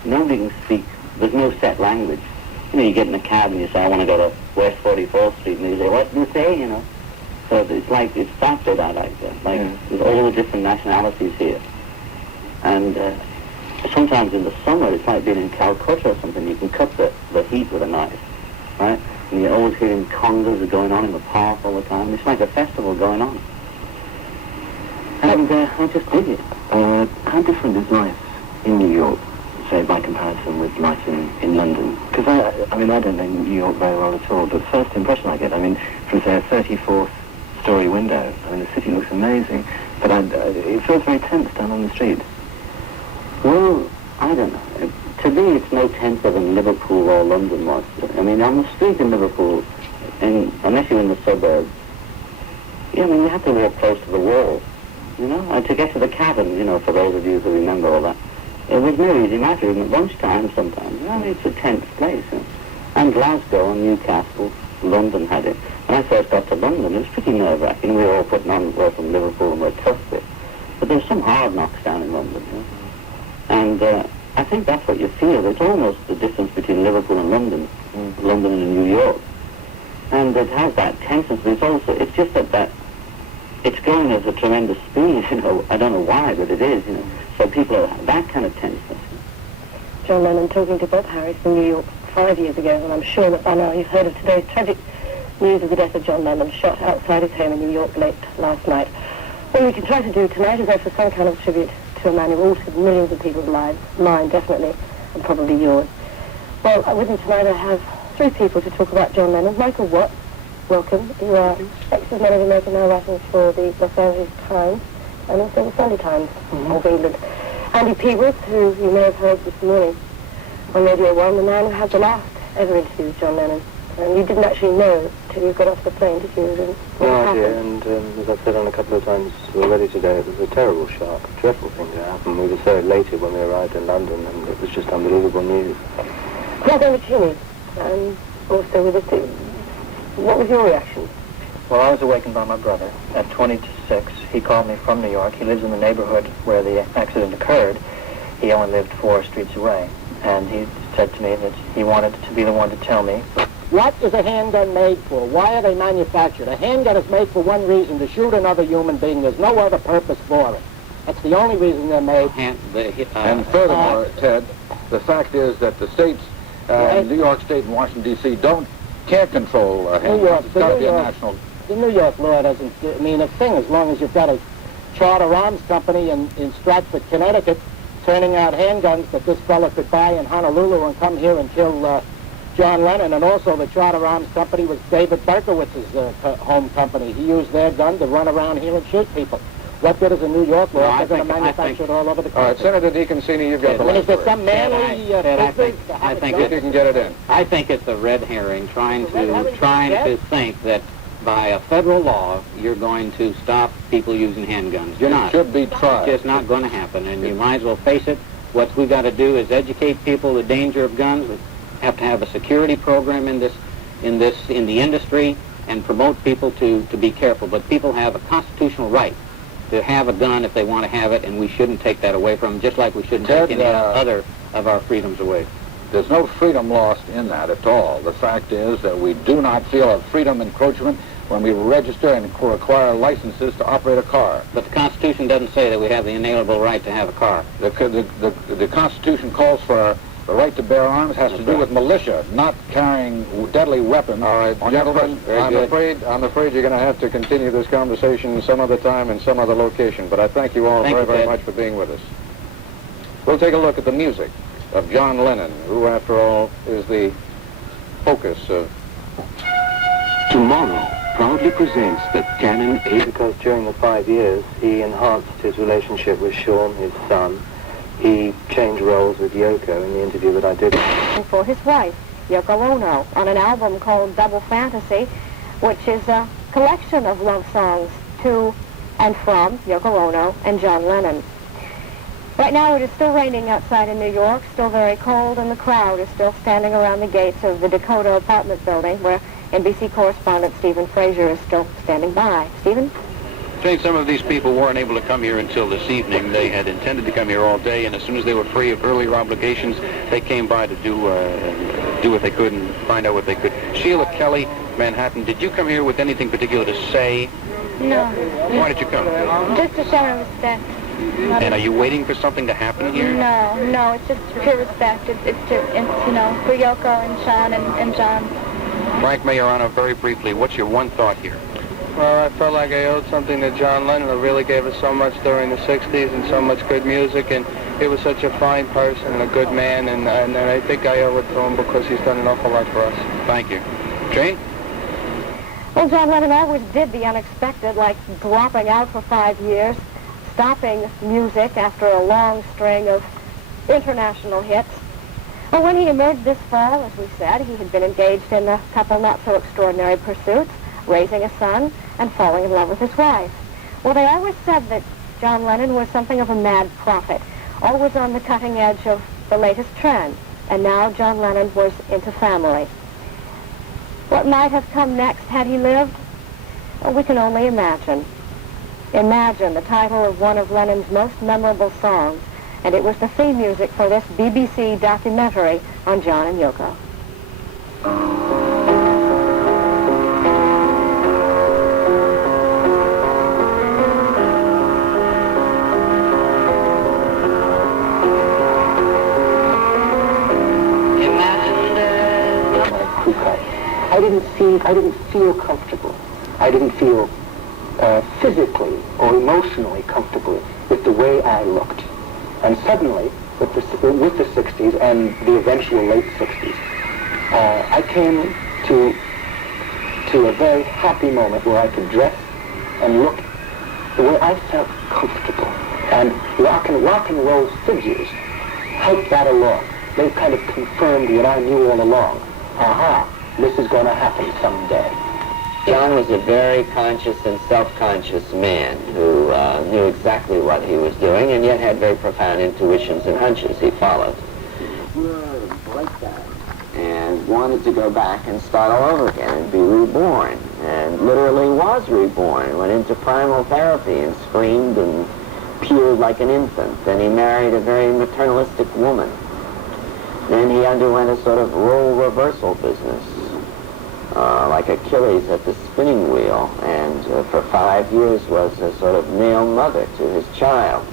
Nobody can speak. There's no set language. You get in a cab and you say, I want to go to West 44th Street, and you say, what do you say, So it's factored out like that. There's all the different nationalities here. And sometimes in the summer, it's like being in Calcutta or something. You can cut the heat with a knife, right? And you're always hearing congas are going on in the park all the time. It's like a festival going on. And I just dig it. How different is life in New York, say, by comparison with life in London? Because I don't know New York very well at all, but the first impression I get, from, say, a 34th story window, the city looks amazing, but it feels very tense down on the street. Well, I don't know. To me, it's no tenser than Liverpool or London was. On the street in Liverpool, unless you're in the suburbs, you have to walk close to the wall, and to get to the cabin, for those of you who remember all that. It was no easy matter, even at lunchtime sometimes. It's a tense place. And Glasgow and Newcastle, London had it. When I first got to London, it was pretty nerve-wracking. We were all putting on, we're from Liverpool and we're tough bit. But there's some hard knocks down in London. And I think that's what you feel. It's almost the difference between Liverpool and London, London and New York. And it has that tenseness, but it's just that it's going at a tremendous speed, I don't know why, but it is, So people are that kind of tenseness. John Lennon talking to Bob Harris in New York 5 years ago, and I'm sure that by now you've heard of today's tragic news of the death of John Lennon, shot outside his home in New York late last night. What we can try to do tonight is offer some kind of tribute to a man who altered millions of people's lives, mine definitely, and probably yours. Well, with me tonight I have 3 people to talk about John Lennon. Michael Watt, welcome. You are ex-man of American, now writing for the Los Angeles Times and also the Sunday Times of England. Andy Peebles, who you may have heard this morning on Radio 1, the man who had the last ever interview with John Lennon. And you didn't actually know till you got off the plane, did you? No idea, and as I've said on a couple of times already today, it was a terrible shock, a dreadful thing to happen. We were so elated when we arrived in London, and it was just unbelievable news. Well, over to you, and also with us, what was your reaction? Well, I was awakened by my brother at 20 to 6. He called me from New York. He lives in the neighborhood where the accident occurred. He only lived 4 streets away. And he said to me that he wanted to be the one to tell me. What is a handgun made for? Why are they manufactured? A handgun is made for one reason, to shoot another human being. There's no other purpose for it. That's the only reason they're made. And furthermore, Ted, the fact is that the states, New York State and Washington, D.C., can't control handguns. It's got to be a national... The New York law doesn't, I mean, a thing, as long as you've got a charter arms company in Stratford, Connecticut, turning out handguns that this fellow could buy in Honolulu and come here and kill John Lennon. And also the charter arms company was David Berkowitz's home company. He used their gun to run around here and shoot people. What good is a New York law if they're going to manufacture it all over the country? All right, Senator DeConcini, you've got the last Is there word. some manly I think if you can get it in. I think it's a red herring trying to think that by a federal law you're going to stop people using handguns. You're not. It should be tried. It's just not going to happen, and you might as well face it. What we've got to do is educate people the danger of guns. We have to have a security program in the industry and promote people to be careful. But people have a constitutional right to have a gun if they want to have it, and we shouldn't take that away from them, just like we shouldn't take any other of our freedoms away. There's no freedom lost in that at all. The fact is that we do not feel a freedom encroachment when we register and require licenses to operate a car. But the Constitution doesn't say that we have the inalienable right to have a car. The Constitution calls for the right to bear arms has to do with militia, not carrying deadly weapons. All right, gentlemen, I'm afraid you're going to have to continue this conversation some other time in some other location, but I thank you all very much for being with us. We'll take a look at the music of John Lennon, who, after all, is the focus of... Tomorrow proudly presents the Canon 8. Because during the 5 years, he enhanced his relationship with Sean, his son. He changed roles with Yoko in the interview that I did. For his wife, Yoko Ono, on an album called Double Fantasy, which is a collection of love songs to and from Yoko Ono and John Lennon. Right now it is still raining outside in New York, still very cold, and the crowd is still standing around the gates of the Dakota apartment building where NBC correspondent Stephen Fraser is still standing by. Stephen? Jane, some of these people weren't able to come here until this evening. They had intended to come here all day, and as soon as they were free of earlier obligations, they came by to do what they could and find out what they could. Sheila Kelly, Manhattan, did you come here with anything particular to say? No. Why did you come? Just to show respect. And are you waiting for something to happen here? No, it's just pure respect. It's for Yoko and Sean and John. Frank Majorano, very briefly, what's your one thought here? Well, I felt like I owed something to John Lennon, who really gave us so much during the 60s and so much good music, and he was such a fine person and a good man, and I think I owe it to him because he's done an awful lot for us. Thank you. Jane? Well, John Lennon always did the unexpected, like dropping out for 5 years, stopping music after a long string of international hits. Well, when he emerged this fall, as we said, he had been engaged in a couple not-so-extraordinary pursuits, raising a son and falling in love with his wife. Well, they always said that John Lennon was something of a mad prophet, always on the cutting edge of the latest trend. And now John Lennon was into family. What might have come next had he lived? Well, we can only imagine. Imagine, the title of one of Lennon's most memorable songs, and it was the theme music for this BBC documentary on John and Yoko. I didn't feel comfortable. I didn't feel physically or emotionally comfortable with the way I looked. And suddenly, with the 60s and the eventual late 60s, I came to a very happy moment where I could dress and look the way I felt comfortable. And rock and roll figures helped that along. They kind of confirmed what I knew all along. Aha, this is going to happen someday. John was a very conscious and self-conscious man who knew exactly what he was doing and yet had very profound intuitions and hunches he followed. Like that. And wanted to go back and start all over again and be reborn. And literally was reborn. Went into primal therapy and screamed and pewed like an infant. Then he married a very maternalistic woman. Then he underwent a sort of role reversal business. Like Achilles at the spinning wheel, and for 5 years was a sort of male mother to his child.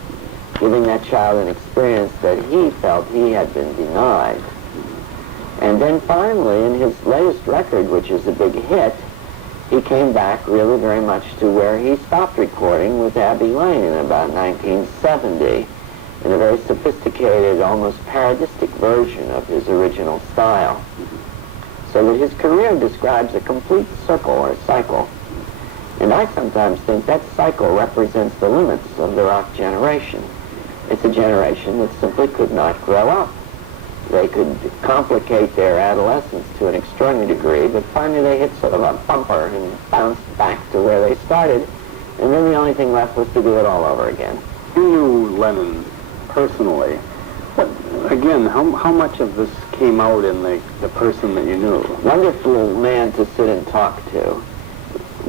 giving that child an experience that he felt he had been denied. And then finally, in his latest record, which is a big hit, he came back really very much to where he stopped recording with Abbey Lane in about 1970, in a very sophisticated, almost parodistic version of his original style. So that his career describes a complete circle or cycle. And I sometimes think that cycle represents the limits of the rock generation. It's a generation that simply could not grow up. They could complicate their adolescence to an extraordinary degree, but finally they hit sort of a bumper and bounced back to where they started, and then the only thing left was to do it all over again. You knew Lennon personally. Again, how much of this came out in the person that you knew? Wonderful man to sit and talk to.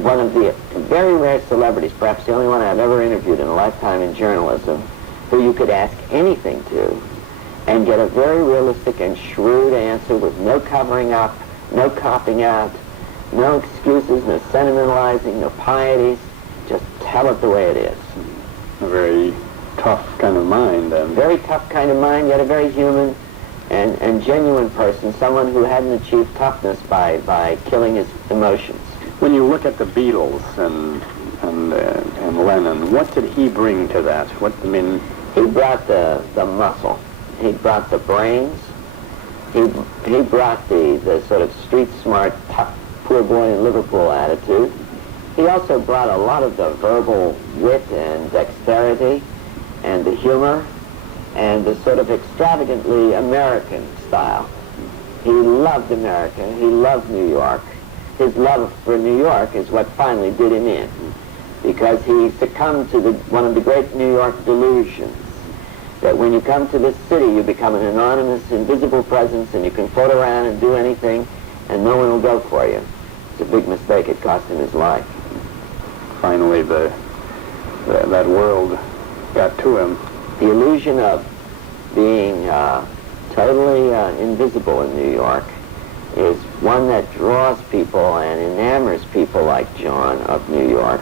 One of the very rare celebrities, perhaps the only one I've ever interviewed in a lifetime in journalism, who you could ask anything to and get a very realistic and shrewd answer with no covering up, no copping out, no excuses, no sentimentalizing, no pieties. Just tell it the way it is. A very tough kind of mind, then. Very tough kind of mind, yet a very human and genuine person, someone who hadn't achieved toughness by killing his emotions. When you look at the Beatles and Lennon, what did he bring to that? He brought the muscle. He brought the brains. He brought the sort of street smart, tough, poor boy in Liverpool attitude. He also brought a lot of the verbal wit and dexterity and the humor and the sort of extravagantly American style. He loved America. He loved New York. His love for New York is what finally did him in, because he succumbed to one of the great New York delusions, that when you come to this city, you become an anonymous, invisible presence, and you can float around and do anything, and no one will go for you. It's a big mistake. It cost him his life. Finally, that world got to him. The illusion of being totally invisible in New York is one that draws people and enamors people like John of New York.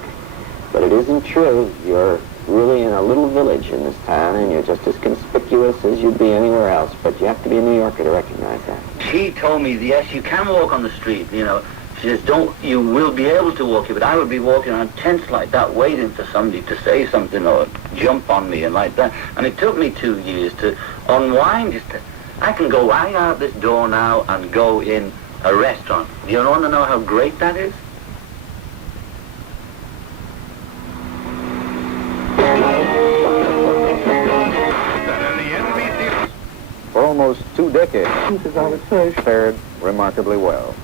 But it isn't true. You're really in a little village in this town, and you're just as conspicuous as you'd be anywhere else, but you have to be a New Yorker to recognize that. She told me, yes, you can walk on the street, you know. She says, you will be able to walk here, but I would be walking on tents like that, waiting for somebody to say something or jump on me and like that. And it took me 2 years to unwind. I can go right out this door now and go in a restaurant. Do you want to know how great that is? For almost 2 decades, as I would say, fared remarkably well.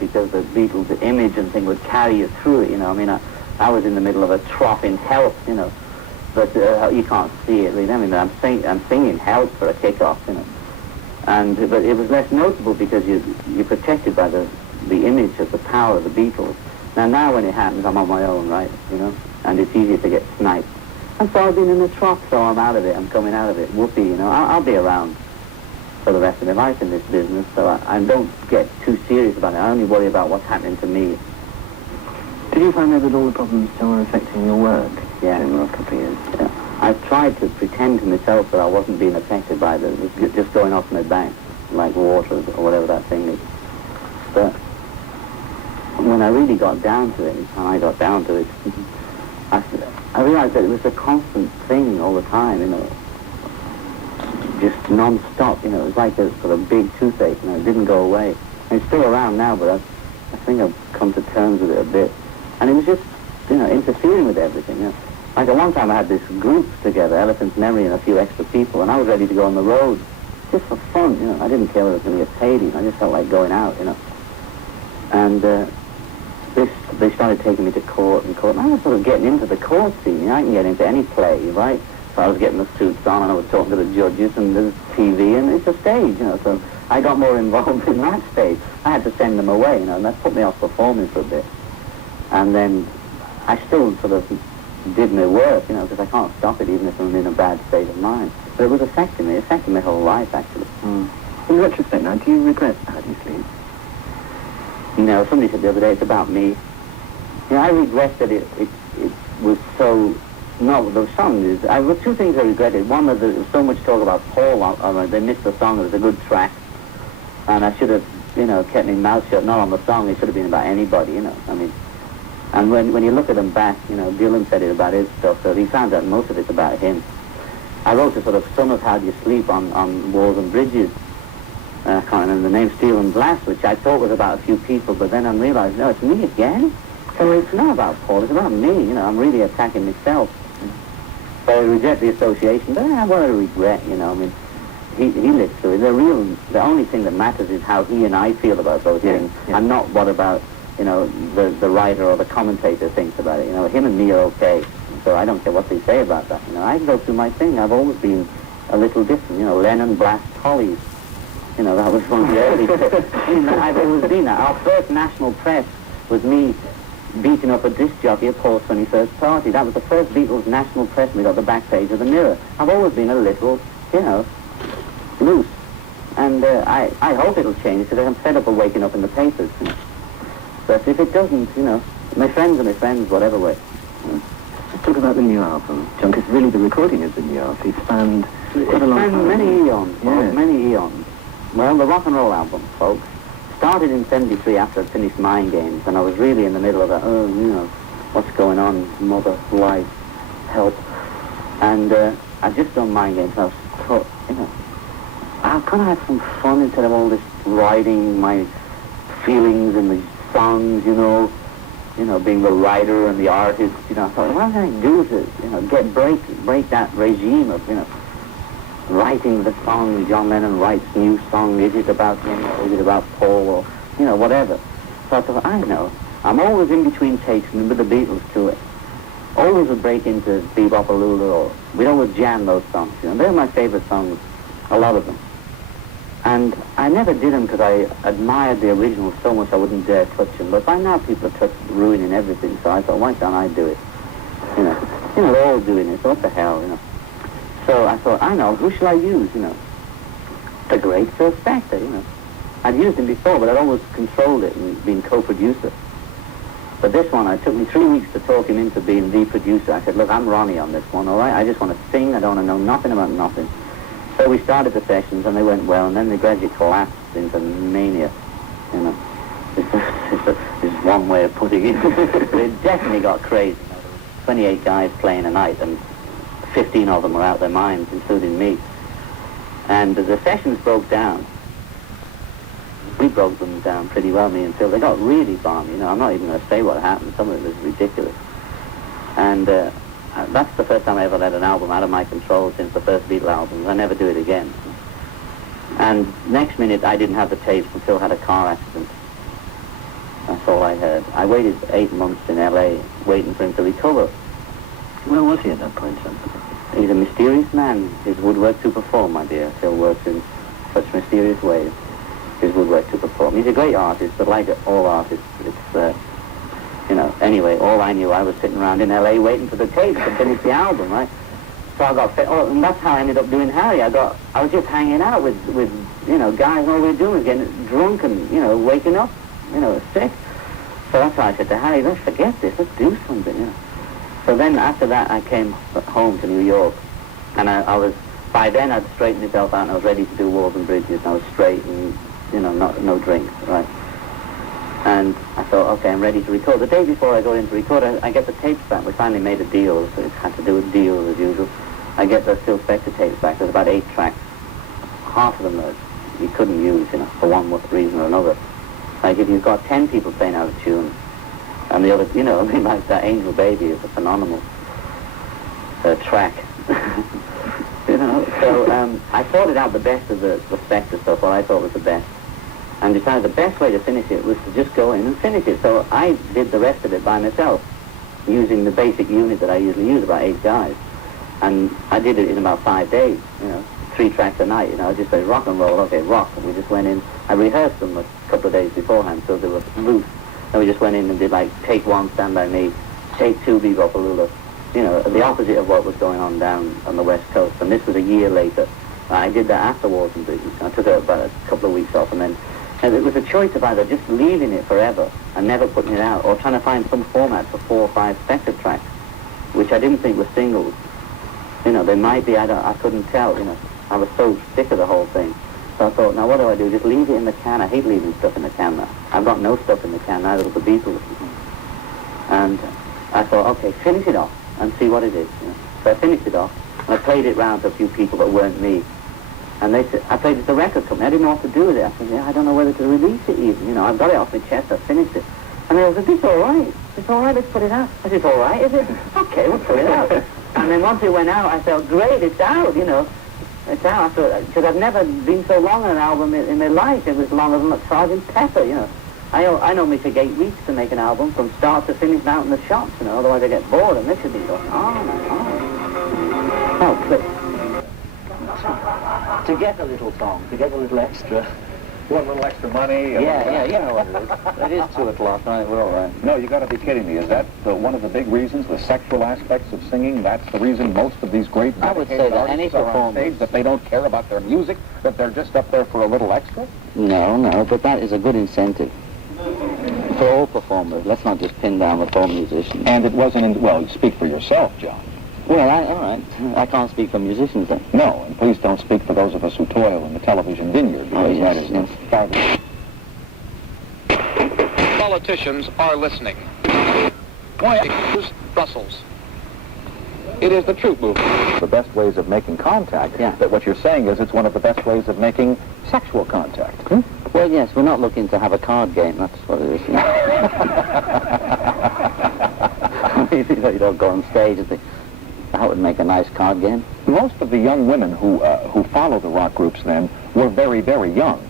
Because the Beatles' image and thing would carry you through it, you know. I mean, I was in the middle of a trough in Help, you know, but you can't see it really. I mean, I'm singing Help for a kickoff, you know, but it was less notable because you're protected by the image of the power of the Beatles. Now when it happens, I'm on my own, right, you know, and it's easier to get sniped. And so I've been in the trough, so I'm out of it. I'm coming out of it. Whoopee, you know. I'll be around for the rest of my life in this business, so I don't get too serious about it. I only worry about what's happening to me. Did you find out that all the problems still were affecting your work? Yeah. In the last couple of years? Yeah. I tried to pretend to myself that I wasn't being affected by it. It was just going off my bank, like water or whatever that thing is. But when I really got down to it, I realized that it was a constant thing all the time, you know. just non-stop, you know. It was like a sort of big toothache, you know. It didn't go away. And it's still around now, but I think I've come to terms with it a bit. And it was just, you know, interfering with everything, you know. Like at one time I had this group together, Elephant's Memory and a few extra people, and I was ready to go on the road just for fun, you know. I didn't care whether I was going to get paid even. I just felt like going out, you know. And they started taking me to court, and I was sort of getting into the court scene. You know, I can get into any play, right? So I was getting the suits on, and I was talking to the judges, and there's TV, and it's a stage, you know. So I got more involved in that stage. I had to send them away, you know, and that put me off performing for a bit. And then I still sort of did my work, you know, because I can't stop it even if I'm in a bad state of mind. But it was affecting me. It affected my whole life, actually. In retrospect now, do you regret how you sleep? You know, somebody said the other day, it's about me. You know, I regret that it was so... No, those songs, there were two things I regretted. One, that there was so much talk about Paul, they missed the song, it was a good track. And I should have, you know, kept my mouth shut, not on the song, it should have been about anybody, you know, I mean... And when you look at them back, you know, Dylan said it about his stuff, so he found out most of it's about him. I wrote a sort of Son of How Do You Sleep on Walls and Bridges. I can't remember the name, Steel and Glass, which I thought was about a few people, but then I realized, no, it's me again. So it's not about Paul, it's about me, you know, I'm really attacking myself. So I regret the association, but I have what I regret, you know, I mean, he lived through it. The only thing that matters is how he and I feel about those things, and not what about, you know, the writer or the commentator thinks about it. You know, him and me are okay, so I don't care what they say about that. You know, I go through my thing. I've always been a little different. You know, Lennon blast Hollies. You know, that was one of the early things. I've always been that. Our first national press was me beating up a disc jockey at Paul's 21st party. That was the first Beatles national press, and we got the back page of the Mirror. I've always been a little, you know, loose. And I hope it'll change, because I'm fed up of waking up in the papers. You know. But if it doesn't, you know, my friends are my friends, whatever way. Let's talk about the new album, John, because really the recording of the new album, it spanned quite a long time. Many eons, many eons. Well, the rock and roll album, folks, started in '73 after I'd finished Mind Games, and I was really in the middle of a, you know, what's going on, mother, life, help. And I'd just done Mind Games, and I was thought, you know, how can I have some fun instead of all this writing my feelings and the songs, you know, being the writer and the artist, you know. I thought, what can I do to, you know, break that regime of, you know, writing the song. John Lennon writes new song. Is it about him or is it about Paul or, you know, whatever. So I thought, I know. I'm always in between takes, and with the Beatles to it. Always would break into Bebop or Lula, or we'd always jam those songs, you know. They're my favorite songs, a lot of them. And I never did them because I admired the original so much I wouldn't dare touch them. But by now people are ruining everything, so I thought, why can't I do it? You know, they're all doing it, so what the hell, you know. So I thought, I know, who shall I use, you know? The great Phil Spector, you know. I'd used him before, but I'd always controlled it and been co-producer. But this one, it took me 3 weeks to talk him into being the producer. I said, look, I'm Ronnie on this one, all right? I just want to sing, I don't want to know nothing about nothing. So we started the sessions, and they went well, and then they gradually collapsed into mania, you know. It's one way of putting it. But it definitely got crazy. 28 guys playing a night, and 15 of them were out their minds, including me. And the sessions broke down. We broke them down pretty well, me and Phil. They got really bombed, you know. I'm not even going to say what happened. Some of it was ridiculous. And that's the first time I ever let an album out of my control since the first Beatle album. I never do it again. And next minute, I didn't have the tapes, and Phil had a car accident. That's all I heard. I waited 8 months in L.A. waiting for him to recover. Where was he at that point, son? He's a mysterious man. His woodwork to perform, my dear. Phil works in such mysterious ways. His woodwork to perform. He's a great artist, but like all artists, it's, you know, anyway, all I knew, I was sitting around in L.A. waiting for the tapes to finish the album, right? So I got, and that's how I ended up doing Harry. I was just hanging out with you know, guys, all we were doing was getting drunk and, you know, waking up, you know, sick. So that's why I said to Harry, let's forget this, let's do something, you know. So then after that, I came home to New York, and I was, by then I'd straightened myself out, and I was ready to do Walls and Bridges, and I was straight and, you know, no drinks, right? And I thought, okay, I'm ready to record. The day before I go in to record, I get the tapes back. We finally made a deal, so it had to do with deals as usual. I get the Phil Spector tapes back. There's about 8 tracks half of them that you couldn't use, you know, for one reason or another. Like if you've got 10 people playing out of tune, and the other, you know, I mean, like that Angel Baby is a phenomenal track. You know, so I sorted out the best of the Spectre stuff, what I thought was the best, and decided the best way to finish it was to just go in and finish it. So I did the rest of it by myself, using the basic unit that I usually use, about 8 guys. And I did it in about 5 days, you know, 3 tracks a night, you know. I just said rock and roll, okay, rock. And we just went in. I rehearsed them a couple of days beforehand, so they were loose. And we just went in and did like take 1, Stand By Me, take 2, Bebop Alula. You know, the opposite of what was going on down on the West Coast. And this was a year later. I did that afterwards in British. I took about a couple of weeks off, and then it was a choice of either just leaving it forever and never putting it out, or trying to find some format for 4 or 5 Spectre tracks, which I didn't think were singles. You know, they might be, I couldn't tell, you know. I was so sick of the whole thing. So I thought, now what do I do? Just leave it in the can. I hate leaving stuff in the can now. I've got no stuff in the can, neither with the Beatles. And I thought, okay, finish it off and see what it is. You know? So I finished it off, and I played it round to a few people that weren't me. And they said, I played it to the record company. I didn't know what to do with it. I said, yeah, I don't know whether to release it even. You know, I've got it off my chest. I finished it. And they said, it's all right. It's all right, let's put it out. I said, it's all right, is it? Okay, we'll put it out. And then once it went out, I felt, great, it's out, you know. It's out, because I've never been so long on an album in my life. It was longer than Sgt. Pepper, you know. I normally take 8 weeks to make an album from start to finish out in the shops, you know, otherwise I get bored, and this should be going on and on. Oh, click. To get a little song, to get a little extra. One little extra money. Yeah, you know what it is. It is 2 o'clock, right? We're all right. No, you got to be kidding me. Is that one of the big reasons, the sexual aspects of singing? That's the reason most of these great I would say that any are on stage, that they don't care about their music, that they're just up there for a little extra? No, but that is a good incentive for all performers. Let's not just pin down the poor musicians. And it wasn't, well, you speak for yourself, John. Well, all right. I can't speak for musicians then. No, and please don't speak for those of us who toil in the television vineyard, because that is farther. Politicians are listening. Why? Brussels. It is the truth movement. The best ways of making contact. Yeah. But what you're saying is it's one of the best ways of making sexual contact. Hmm? Well, yes, we're not looking to have a card game. That's what it is. You know? I mean, you don't go on stage and think, that would make a nice card game. Most of the young women who follow the rock groups then were very, very young.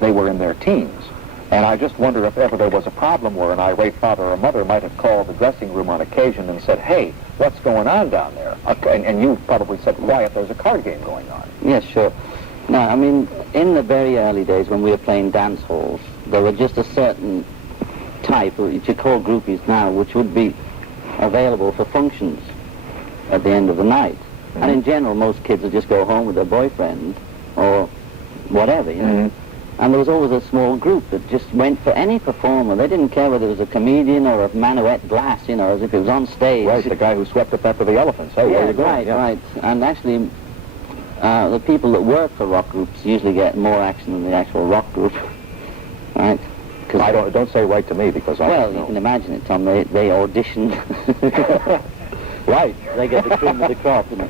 They were in their teens. And I just wonder if ever there was a problem where an irate father or mother might have called the dressing room on occasion and said, hey, what's going on down there? And you probably said, quiet, there's a card game going on. Yes, sure. No, I mean, in the very early days when we were playing dance halls, there were just a certain type, which you call groupies now, which would be available for functions at the end of the night. Mm-hmm. And in general, most kids would just go home with their boyfriend or whatever, you know. Mm-hmm. And there was always a small group that just went for any performer. They didn't care whether it was a comedian or a man who ate glass, you know, as if it was on stage. Right, the guy who swept up after the elephants. Hey, where you going? Right, right. And actually, the people that work for rock groups usually get more action than the actual rock group, right? I don't say right to me, because I don't know. You can imagine it, Tom. They auditioned. Right. They get the cream of the crop, you know.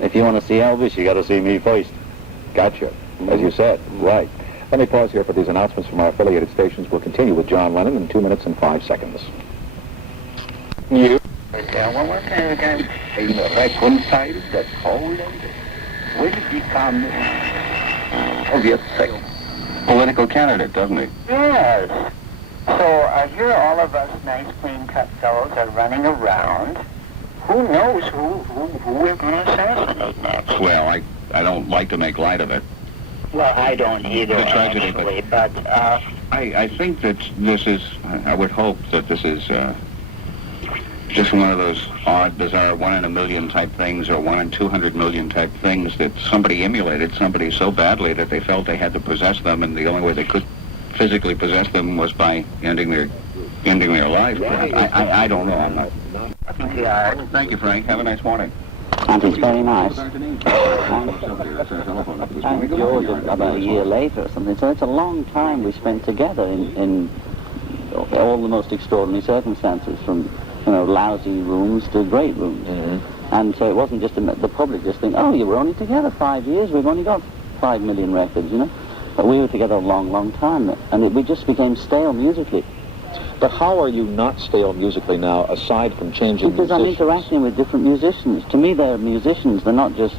If you want to see Elvis, you got to see me first. Gotcha. As you said. Right. Let me pause here for these announcements from our affiliated stations. We'll continue with John Lennon in 2 minutes and 5 seconds. You. Reconciled that whole will become Political candidate, doesn't he? Yes. So here all of us nice clean-cut fellows are running around. Who knows who we're going to assassinate next? Well, I don't like to make light of it. Well, I don't either, the tragedy, actually, but I think that this is, I would hope that this is just one of those odd, bizarre 1 in a million type things, or 1 in 200 million type things that somebody emulated somebody so badly that they felt they had to possess them, and the only way they could physically possess them was by ending their life. I don't know. I'm not. Thank you, Frank. Have a nice morning. And it's very nice. And yours about a year later or something. So it's a long time we spent together in all the most extraordinary circumstances, from lousy rooms to great rooms. Mm-hmm. And so it wasn't just the public just think, oh, you were only together 5 years. We've only got 5 million records, you know. But we were together a long, long time, and we just became stale musically. But how are you not stale musically now, aside from changing Because musicians? I'm interacting with different musicians. To me, they're musicians. They're not just,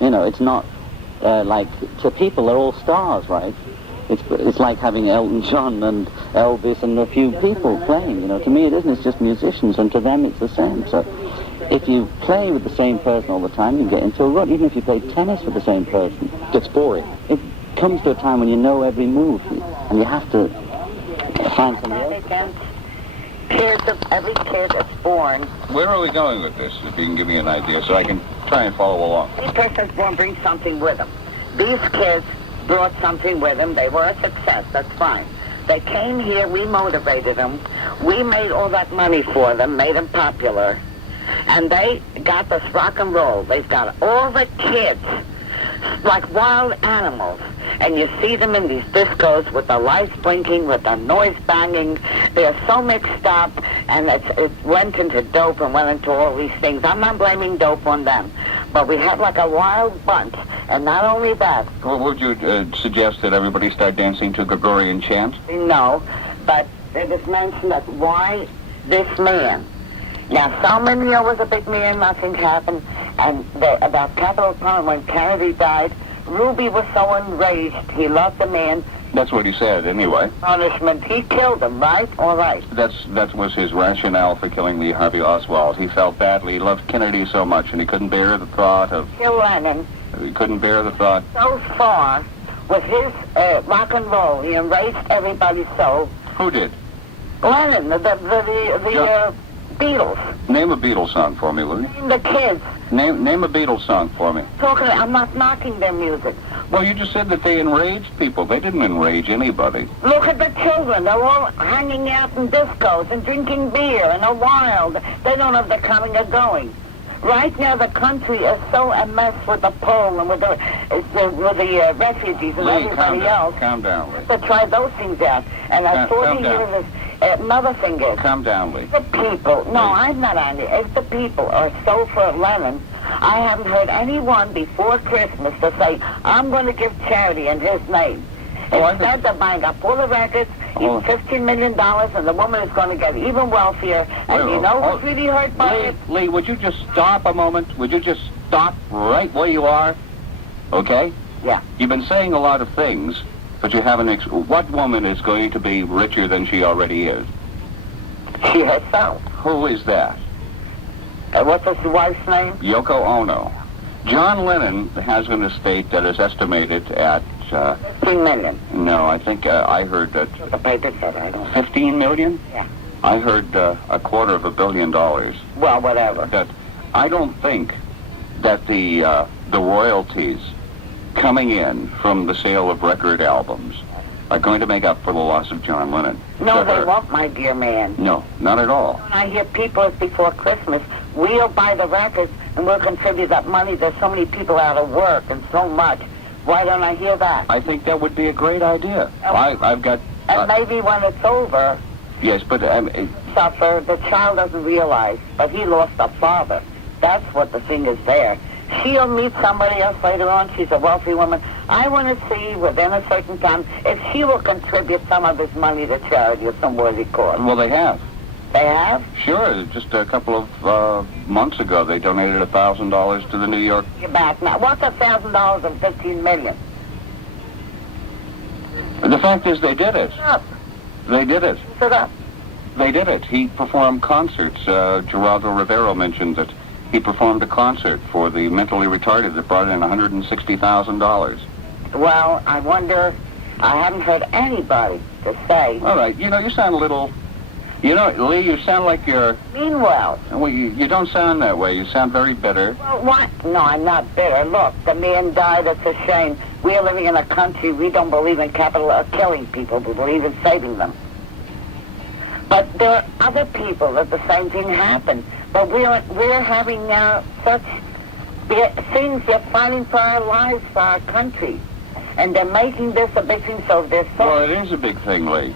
you know, it's not like, to people, they're all stars, right? It's like having Elton John and Elvis and a few people playing, you know. To me, it isn't. It's just musicians, and to them, it's the same. So if you play with the same person all the time, you get into a rut. Even if you play tennis with the same person. It's boring. It comes to a time when you know every move, and you have to find somebody else. Every kid that's born, Where are we going with this, if you can give me an idea, so I can try and follow along? every person that's born brings something with them. These kids brought something with them. They were a success. That's fine. They came here. We motivated them. We made all that money for them, made them popular. And they got this rock and roll. They've got all the kids like wild animals. And you see them in these discos with the lights blinking, with the noise banging. They're so mixed up, and it went into dope and went into all these things. I'm not blaming dope on them. But we had like a wild bunch. And not only that. Well, would you suggest that everybody start dancing to Gregorian chant? No, but it was mentioned that why this man. Now, Salman was a big man, nothing happened. And about Capitol Planet, when Kennedy died, Ruby was so enraged. He loved the man. That's what he said, anyway. Punishment. He killed him, right? All right. That was his rationale for killing Lee Harvey Oswald. He felt badly. He loved Kennedy so much, and he couldn't bear the thought of... Kill Lennon. He couldn't bear the thought... So far, with his rock and roll, he enraged everybody so... Who did? Lennon, the Beatles. Name a Beatles song for me, will you? The kids. Name a Beatles song for me. I'm not knocking their music. Well, you just said that they enraged people. They didn't enrage anybody. Look at the children. They're all hanging out in discos and drinking beer and are wild. They don't know if they're coming or going. Right now, the country is so a mess with the poll and with the refugees and Lee, everybody else. Calm down, Lee. To try those things out. And I thought you hear this. Another thing is... Calm down, Lee. The people... No, I'm not angry. If the people are so for Lennon, I haven't heard anyone before Christmas to say, I'm going to give charity in his name. Instead of buying up all the records, even $15 million, and the woman is going to get even wealthier. And you know who's really hurt by it? Lee, would you just stop a moment? Would you just stop right where you are? Okay? Yeah. You've been saying a lot of things, but you haven't... What woman is going to be richer than she already is? She herself. Who is that? What's his wife's name? Yoko Ono. John Lennon has an estate that is estimated at... 15 million. No, I think I heard that... The paper said, I don't know. 15 million? Yeah. I heard $250 million. Well, whatever. That I don't think that the royalties coming in from the sale of record albums are going to make up for the loss of John Lennon. No, they won't, my dear man. No, not at all. When I hear people before Christmas, we'll buy the records and we'll contribute that money. There's so many people out of work and so much. Why don't I hear that? I think that would be a great idea. I've got... And maybe when it's over... Yes, but... suffer, the child doesn't realize, but he lost a father. That's what the thing is there. She'll meet somebody else later on. She's a wealthy woman. I want to see within a certain time if she will contribute some of his money to charity or some worthy cause. Well, they have. They have? Sure. Just a couple of months ago, they donated $1,000 to the New York... You're back now. What's $1,000 and $15 million? The fact is, they did it. They did it. Sit up. They did it. He performed concerts. Geraldo Rivero mentioned that he performed a concert for the mentally retarded that brought in $160,000. Well, I wonder... I haven't heard anybody to say... All right. You know, you sound a little... You know, Lee, you sound like you're... Meanwhile... Well, you don't sound that way. You sound very bitter. Well, what? No, I'm not bitter. Look, the man died. It's a shame. We're living in a country, we don't believe in capital or killing people. We believe in saving them. But there are other people that the same thing happened. But we're having now such things. They're fighting for our lives, for our country. And they're making this a big thing, so they're so... Well, it is a big thing, Lee.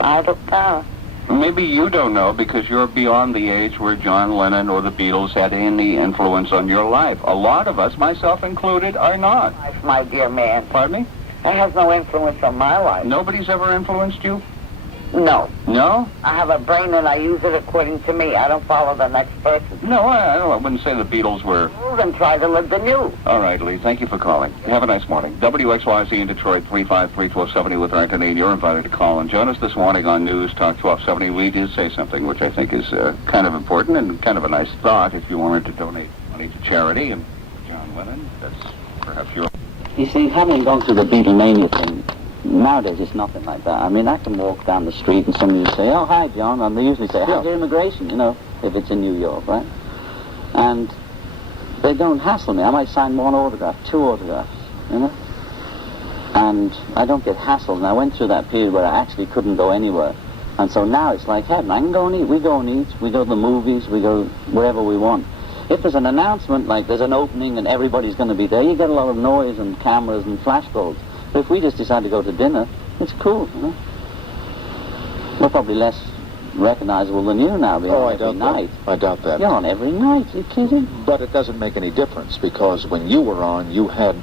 I don't know. Maybe you don't know because you're beyond the age where John Lennon or the Beatles had any influence on your life. A lot of us, myself included, are not. My dear man. Pardon me? It has no influence on my life. Nobody's ever influenced you? No. No? I have a brain and I use it according to me. I don't follow the next person. No, I wouldn't say the Beatles were... Then try to live the new. All right, Lee. Thank you for calling. Have a nice morning. WXYZ in Detroit, 353-1270 with Anthony. You're invited to call and join us this morning on News Talk 1270. We did say something which I think is kind of important and kind of a nice thought if you wanted to donate money to charity. And John Lennon, that's perhaps your... You see, having gone through the Beatlemania thing, nowadays it's nothing like that. I mean, I can walk down the street and somebody will say, "Oh, hi, John," and they usually say, "How's your immigration?" You know, if it's in New York, right? And they don't hassle me. I might sign one autograph, two autographs, you know? And I don't get hassled. And I went through that period where I actually couldn't go anywhere. And so now it's like heaven. I can go and eat. We go and eat. We go to the movies. We go wherever we want. If there's an announcement, like there's an opening and everybody's going to be there, you get a lot of noise and cameras and flashbulbs. But if we just decide to go to dinner, it's cool, you know? We're probably less recognizable than you now, being on every night. I doubt that. You're on every night, are you kidding? But it doesn't make any difference because when you were on, you had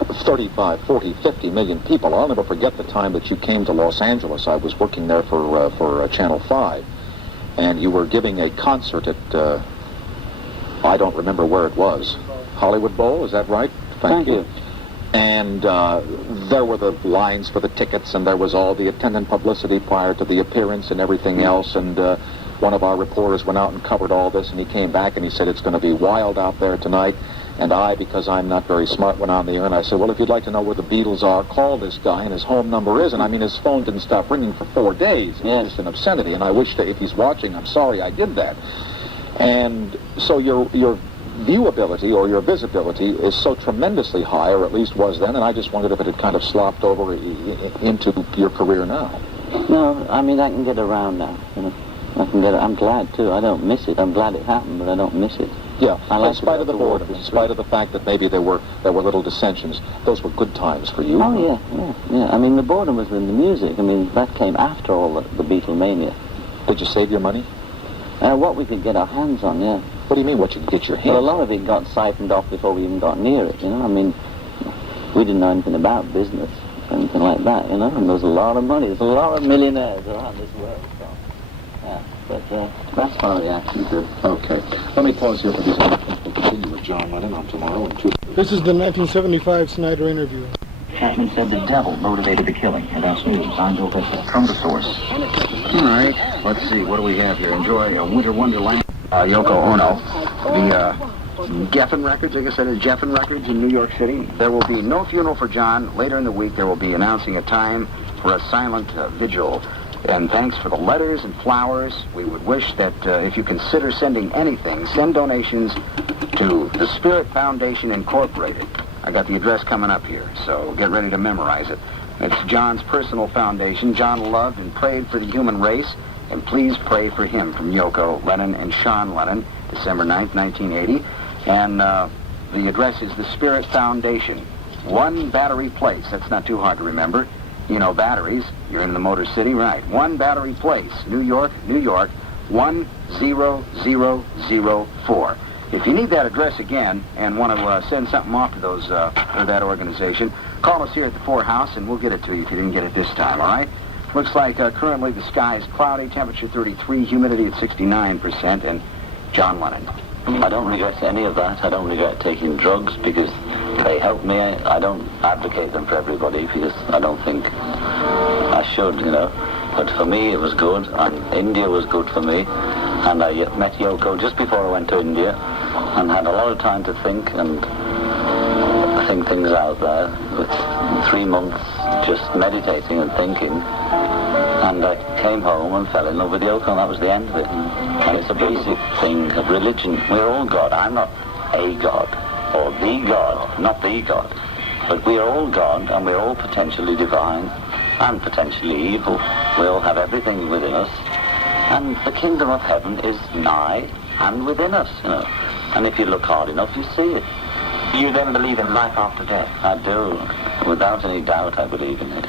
35, 40, 50 million people. I'll never forget the time that you came to Los Angeles. I was working there for Channel 5, and you were giving a concert at, I don't remember where it was. Hollywood Bowl, is that right? Thank you. And there were the lines for the tickets, and there was all the attendant publicity prior to the appearance and everything else. And one of our reporters went out and covered all this, and he came back and he said, "It's going to be wild out there tonight." And I, because I'm not very smart, went on the air and I said, "Well, if you'd like to know where the Beatles are, call this guy, and his home number is." And I mean, his phone didn't stop ringing for 4 days. It was just an obscenity. And I wish that if he's watching, I'm sorry I did that. And so your viewability or your visibility is so tremendously high, or at least was then, and I just wondered if it had kind of slopped over into your career now. No, I mean, I can get around now, you know. I'm glad, too. I don't miss it. I'm glad it happened, but I don't miss it. Yeah, in spite of the boredom, in spite of the fact that maybe there were little dissensions, those were good times for you. Oh, yeah. I mean, the boredom was in the music. I mean, that came after all the Beatlemania. Did you save your money? What we could get our hands on, yeah. What do you mean, what you could get your hands on? Well, a lot of it got siphoned off before we even got near it, you know. I mean, we didn't know anything about business or anything like that, you know. And there's a lot of money. There's a lot of millionaires around this world, so, yeah. But that's my reaction to it. Okay. Let me pause here for these announcements. We'll continue with John Lennon on tomorrow and two. This is the 1975 Snyder interview. Chapman said the devil motivated the killing. And that's news. I'm Bill Bishop from the source. All right. Let's see. What do we have here? Enjoy a Winter Wonderland. Yoko Ono. The Geffen Records, I guess that is Geffen Records in New York City. There will be no funeral for John. Later in the week, there will be announcing a time for a silent vigil. And thanks for the letters and flowers. We would wish that if you consider sending anything, send donations to the Spirit Foundation Incorporated. I got the address coming up here, so get ready to memorize it. It's John's personal foundation. John loved and prayed for the human race, and please pray for him, from Yoko Lennon and Sean Lennon, December 9th, 1980. And the address is the Spirit Foundation, 1 Battery Place. That's not too hard to remember. You know batteries. You're in the Motor City, right. 1 Battery Place, New York, 10004. If you need that address again and want to send something off to those or that organization, call us here at the Four House and we'll get it to you if you didn't get it this time, all right? Looks like currently the sky is cloudy, temperature 33, humidity at 69%, and John Lennon. I don't regret any of that. I don't regret taking drugs because they help me. I don't advocate them for everybody because I don't think I should, you know. But for me, it was good, and India was good for me. And I met Yoko just before I went to India and had a lot of time to think and think things out there. With 3 months just meditating and thinking. And I came home and fell in love with Yoko, and that was the end of it. And it's a basic thing of religion. We're all God. I'm not a God, or the God, not the God. But we are all God, and we're all potentially divine, and potentially evil. We all have everything within us. And the kingdom of heaven is nigh and within us, you know. And if you look hard enough, you see it. You then believe in life after death? I do. Without any doubt, I believe in it.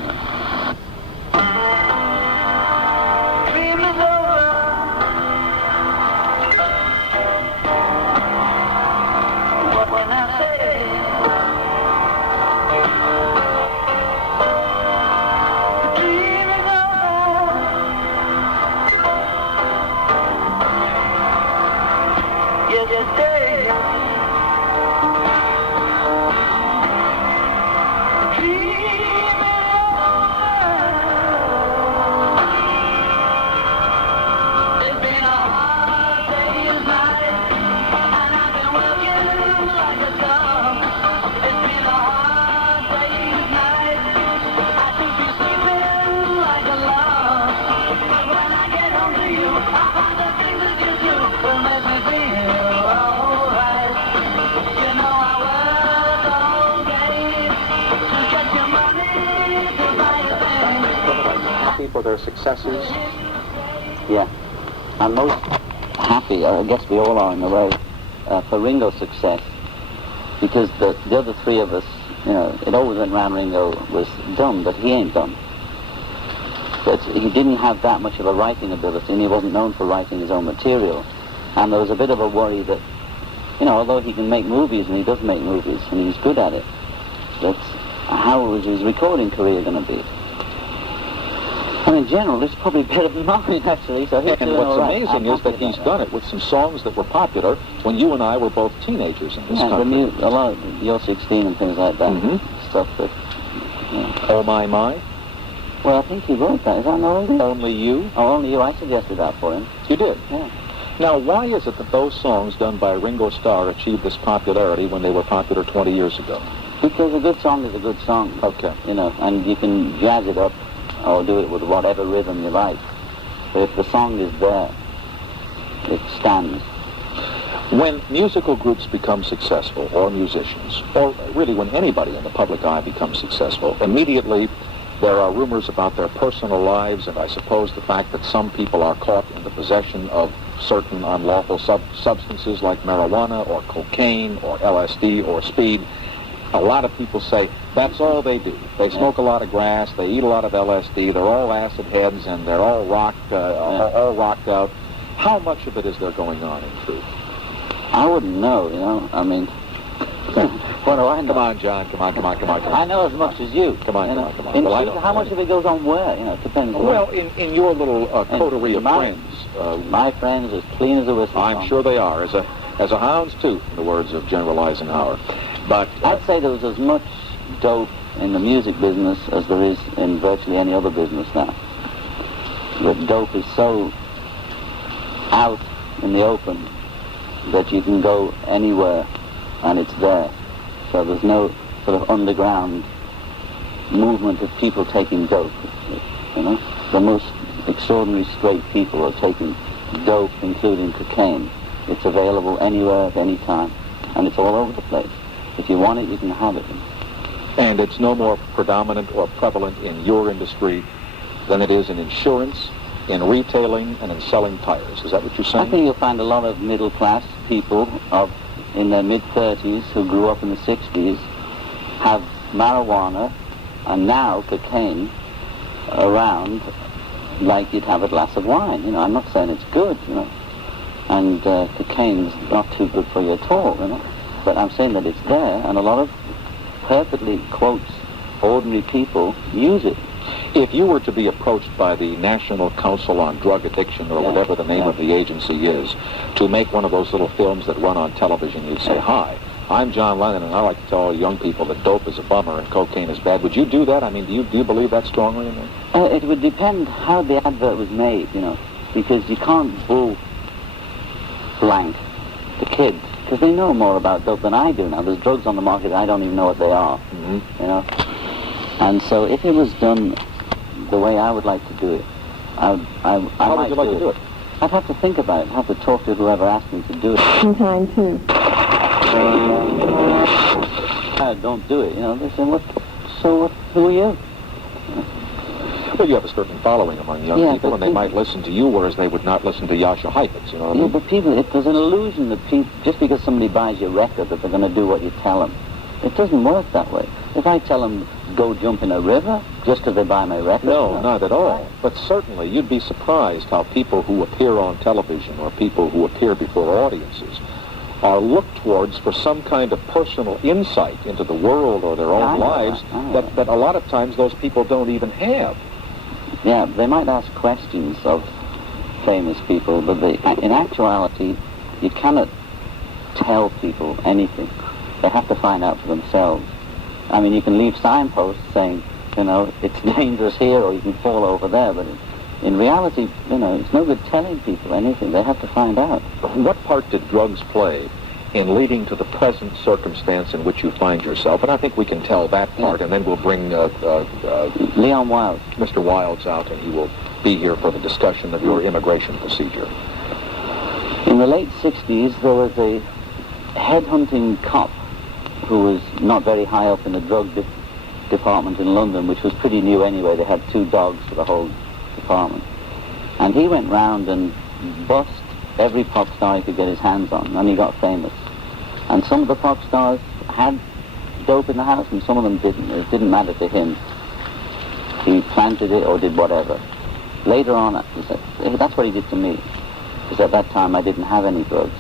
happy for their successes? Yeah. I'm most happy, I guess we all are in a way, for Ringo's success. Because the other three of us, you know, it always went around Ringo was dumb, but he ain't dumb. But he didn't have that much of a writing ability, and he wasn't known for writing his own material. And there was a bit of a worry that, you know, although he can make movies, and he does make movies, and he's good at it, that how was his recording career going to be? And in general, it's probably better than mine, actually. So he's and doing what's all right. amazing is that he's done it with some songs that were popular when you and I were both teenagers in this country. A lot of You're 16 and things like that. Stuff that... Oh My My? Well, I think he wrote that. Is that not Only? Only You? Oh, Only You. I suggested that for him. You did? Yeah. Now, why is it that those songs done by Ringo Starr achieved this popularity when they were popular 20 years ago? Because a good song is a good song. Okay. You know, and you can jazz it up or do it with whatever rhythm you like. But if the song is there, it stands. When musical groups become successful, or musicians, or really when anybody in the public eye becomes successful, immediately there are rumors about their personal lives, and I suppose the fact that some people are caught in the possession of certain unlawful substances like marijuana or cocaine or LSD or speed. A lot of people say that's all they do. They smoke a lot of grass, they eat a lot of LSD, they're all acid heads, and they're all rocked out. How much of it is there going on in truth? I wouldn't know, you know. I mean, what do I know? Come on, John. Come on. I know as much as you. Come on. In Well, truth, how much of it goes on where? You know, it depends. Well, in your little coterie of friends. My friends as clean as a whistle. I'm sure they are, as a hound's tooth, in the words of General Eisenhower. But I'd say there was as much dope in the music business as there is in virtually any other business now. But dope is so out in the open that you can go anywhere and it's there. So there's no sort of underground movement of people taking dope. You know, the most extraordinary straight people are taking dope, including cocaine. It's available anywhere at any time, and it's all over the place. If you want it, you can have it. And it's no more predominant or prevalent in your industry than it is in insurance, in retailing, and in selling tires. Is that what you're saying? I think you'll find a lot of middle-class people in their mid-30s who grew up in the 60s have marijuana and now cocaine around like you'd have a glass of wine. You know, I'm not saying it's good, you know, and cocaine's not too good for you at all, you know, but I'm saying that it's there, and a lot of perfectly, quotes, ordinary people use it. If you were to be approached by the National Council on Drug Addiction, or whatever the name of the agency is, to make one of those little films that run on television, you'd say, "Hi, I'm John Lennon, and I like to tell all young people that dope is a bummer and cocaine is bad." Would you do that? I mean, do you believe that strongly in that? It would depend how the advert was made, you know, because you can't bull blank the kids, because they know more about dope than I do now. There's drugs on the market, I don't even know what they are, you know. And so if it was done the way I would like to do it, How would you like to do it? I'd have to think about it. I'd have to talk to whoever asked me to do it. Sometime too. Don't do it, you know. They say, who are you? Well, you have a certain following among young people, and they might listen to you, whereas they would not listen to Yasha Heifetz, you know what I mean? But people, there's an illusion that just because somebody buys your record that they're going to do what you tell them. It doesn't work that way. If I tell them, go jump in a river, just because they buy my record? No, not at all. But certainly, you'd be surprised how people who appear on television or people who appear before audiences are looked towards for some kind of personal insight into the world or their own lives that a lot of times those people don't even have. Yeah, they might ask questions of famous people, but in actuality, you cannot tell people anything. They have to find out for themselves. I mean, you can leave signposts saying, you know, it's dangerous here or you can fall over there, but in reality, you know, it's no good telling people anything. They have to find out. What part did drugs play in leading to the present circumstance in which you find yourself? And I think we can tell that part, and then we'll bring Leon Wilds. Mr. Wilds out, and he will be here for the discussion of your immigration procedure. In the late 60s, there was a headhunting cop who was not very high up in the drug department in London, which was pretty new anyway. They had 2 dogs for the whole department. And he went round and bussed every pop star he could get his hands on, and he got famous. And some of the pop stars had dope in the house, and some of them didn't. It didn't matter to him. He planted it or did whatever. Later on, that's what he did to me, because at that time I didn't have any drugs.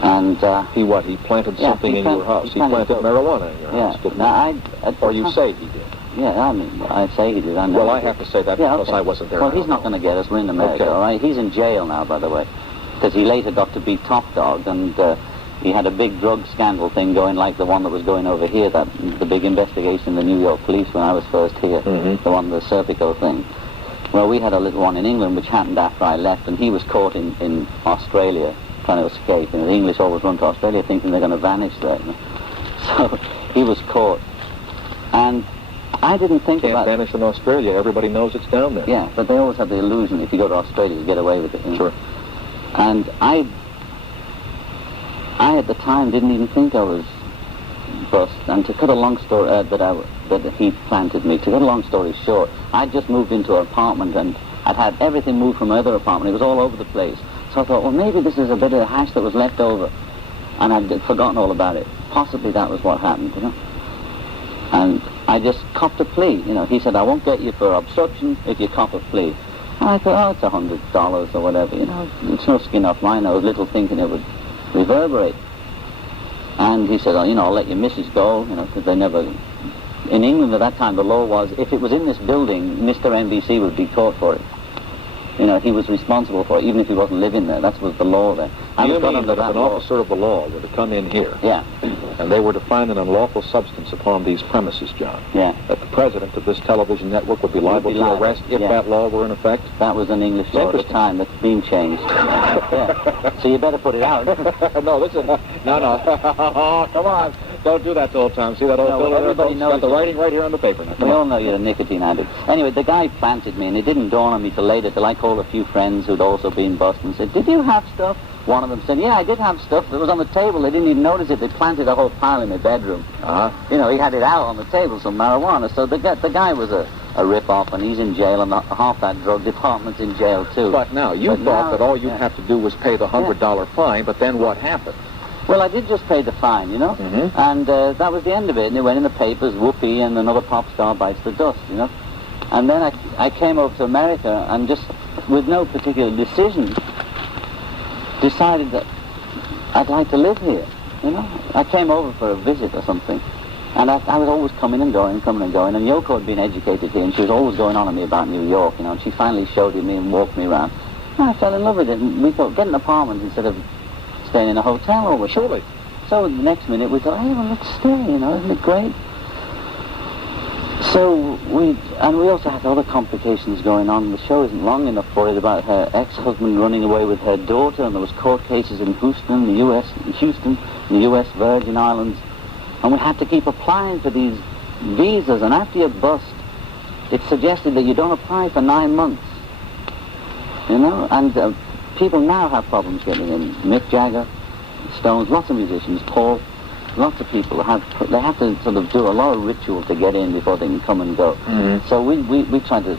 And he what? He planted something in your house. He planted marijuana in your house. Or you say he did. Yeah, I mean, I say he did. Well, I have to say that because I wasn't there. Well, he's not going to get us. We're in America, all right? He's in jail now, by the way, because he later got to be top dog, and he had a big drug scandal thing going, like the one that was going over here, the big investigation in the New York police when I was first here, the one, the Serpico thing. Well, we had a little one in England which happened after I left, and he was caught in Australia trying to escape. And the English always run to Australia thinking they're going to vanish there. You know? So he was caught. And I didn't think about... Can't vanish in Australia. Everybody knows it's down there. Yeah, but they always have the illusion if you go to Australia you get away with it. You know? Sure. And I at the time didn't even think I was bust. And to cut a long story, that he planted me, to cut a long story short, I'd just moved into an apartment and I'd had everything moved from my other apartment. It was all over the place. So I thought, well, maybe this is a bit of hash that was left over. And I'd forgotten all about it. Possibly that was what happened, you know. And I just copped a plea, you know. He said, I won't get you for obstruction if you cop a plea. And I thought, it's $100 or whatever, you know. It's no skin off my nose, little thinking it would reverberate. And he said, I'll let your missus go, you know, because they never... In England at that time, the law was, if it was in this building, Mr. NBC would be caught for it. You know, he was responsible for it, even if he wasn't living there. That was the law there. You mean that if an officer of the law were to come in here, and they were to find an unlawful substance upon these premises, John, that the president of this television network would be liable to arrest if that law were in effect? That was an English law at the time. That's been changed. So you better put it out. No, listen. No. Come on. Don't do that the whole time. See that old fella? Everybody knows. Got the writing right here on the paper. Now, we all know you're a nicotine addict. Anyway, the guy planted me, and it didn't dawn on me till later, till I called a few friends who'd also been busted and said, did you have stuff? One of them said, yeah, I did have stuff. It was on the table. They didn't even notice it. They planted a whole pile in my bedroom. You know, he had it out on the table, some marijuana. So the guy was a rip-off, and he's in jail, and half that drug department's in jail, too. But now, you thought that all you'd have to do was pay the $100 fine, but then what happened? Well, I did just pay the fine, you know, and that was the end of it. And it went in the papers, whoopee, and another pop star bites the dust, you know. And then I came over to America and just, with no particular decision, decided that I'd like to live here, you know. I came over for a visit or something, and I was always coming and going, and Yoko had been educated here, and she was always going on at me about New York, you know, and she finally showed me and walked me around. And I fell in love with it, and we thought, get an apartment instead of staying in a hotel all the time. Surely. So the next minute we thought, hey, well, let's stay, you know, isn't it great? So we also had other complications going on. The show isn't long enough for it, about her ex-husband running away with her daughter, and there was court cases in Houston, the U.S. Virgin Islands, and we had to keep applying for these visas, and after you bust, it's suggested that you don't apply for 9 months, you know, and people now have problems getting in. Mick Jagger, Stones, lots of musicians, Paul, lots of people have to sort of do a lot of ritual to get in before they can come and go. So we tried to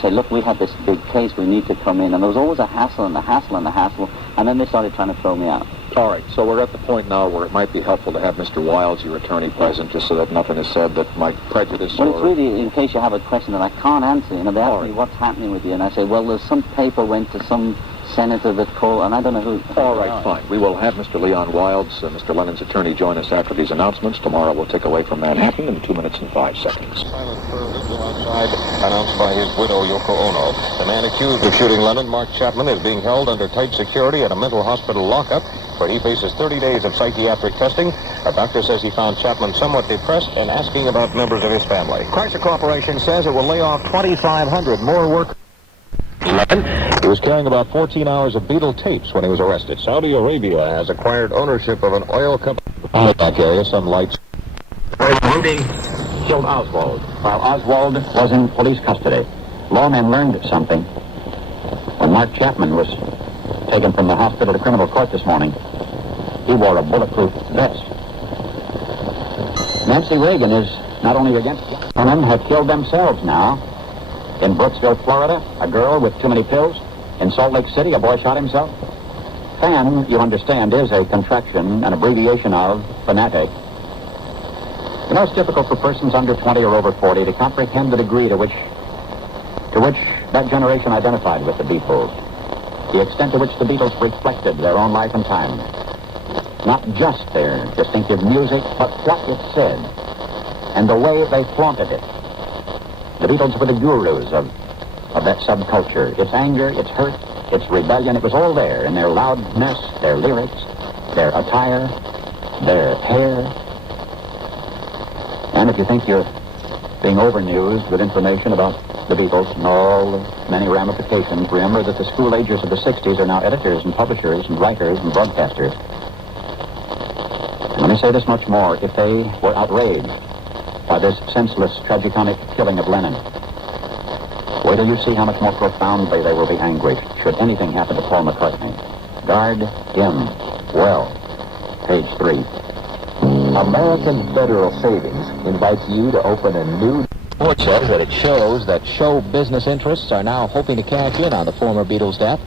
say, look, we had this big case, we need to come in, and there was always a hassle and a hassle and a hassle, and then they started trying to throw me out. All right, so we're at the point now where it might be helpful to have Mr. Wilds, your attorney, present, just so that nothing is said that might prejudice. Well, it's really in case you have a question that I can't answer. You know, they ask me what's happening with you, and I say, well, there's some paper went to some senator that called, and I don't know who. All right, fine. We will have Mr. Leon Wilds, Mr. Lennon's attorney, join us after these announcements. Tomorrow we'll take away from Manhattan in 2 minutes and 5 seconds. Announced by his widow, Yoko Ono. The man accused of shooting Lennon, Mark Chapman, is being held under tight security at a mental hospital lockup, where he faces 30 days of psychiatric testing. A doctor says he found Chapman somewhat depressed and asking about members of his family. Chrysler Corporation says it will lay off 2,500 more workers. He was carrying about 14 hours of Beatle tapes when he was arrested. Saudi Arabia has acquired ownership of an oil company. In the back area, some lights. Rudy killed Oswald while Oswald was in police custody. Lawmen learned something when Mark Chapman was taken from the hospital to criminal court this morning. He wore a bulletproof vest. Nancy Reagan is not only against women, have killed themselves now. In Brooksville, Florida, a girl with too many pills. In Salt Lake City, a boy shot himself. FAN, you understand, is a contraction, an abbreviation of fanatic. You know, it's difficult for persons under 20 or over 40 to comprehend the degree to which that generation identified with the Beatles, the extent to which the Beatles reflected their own life and time. Not just their distinctive music, but what it said, and the way they flaunted it. The Beatles were the gurus of that subculture. Its anger, its hurt, its rebellion, it was all there in their loudness, their lyrics, their attire, their hair. And if you think you're being over-newsed with information about the Beatles and all the many ramifications, remember that the school agers of the 60s are now editors and publishers and writers and broadcasters. And let me say this much more. If they were outraged by this senseless, tragicomic killing of Lennon, wait till you see how much more profoundly they will be anguished should anything happen to Paul McCartney. Guard him well. Page 3. American Federal Savings invites you to open a new... Report says that it shows that show business interests are now hoping to cash in on the former Beatles' death.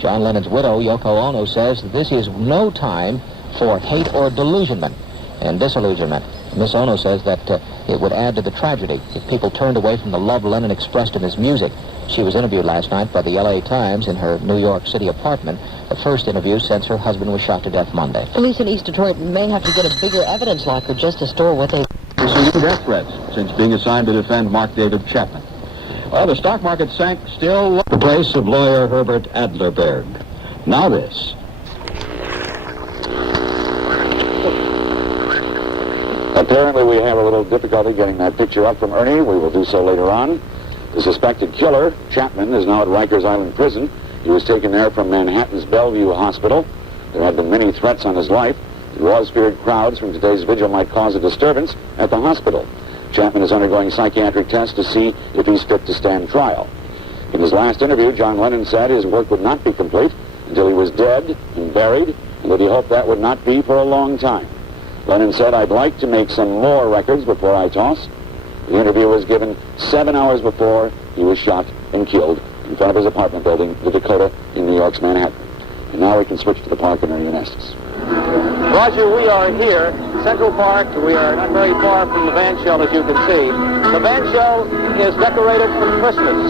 John Lennon's widow, Yoko Ono, says this is no time for hate or delusionment and disillusionment. Miss Ono says that it would add to the tragedy if people turned away from the love Lennon expressed in his music. She was interviewed last night by the L.A. Times in her New York City apartment, the first interview since her husband was shot to death Monday. Police in East Detroit may have to get a bigger evidence locker just to store what they... Receiving death threats since being assigned to defend Mark David Chapman. Well, the stock market sank still the place of lawyer Herbert Adlerberg. Now this. Apparently we have a little difficulty getting that picture up from Ernie. We will do so later on. The suspected killer, Chapman, is now at Rikers Island Prison. He was taken there from Manhattan's Bellevue Hospital. There have been many threats on his life. The was feared crowds from today's vigil might cause a disturbance at the hospital. Chapman is undergoing psychiatric tests to see if he's fit to stand trial. In his last interview, John Lennon said his work would not be complete until he was dead and buried, and that he hoped that would not be for a long time. Lennon said, "I'd like to make some more records before I toss." The interview was given 7 hours before he was shot and killed in front of his apartment building, the Dakota, in New York's Manhattan. And now we can switch to the park in Ernie Anastas. Roger, we are here, Central Park. We are not very far from the Van Shell, as you can see. The Van Shell is decorated for Christmas.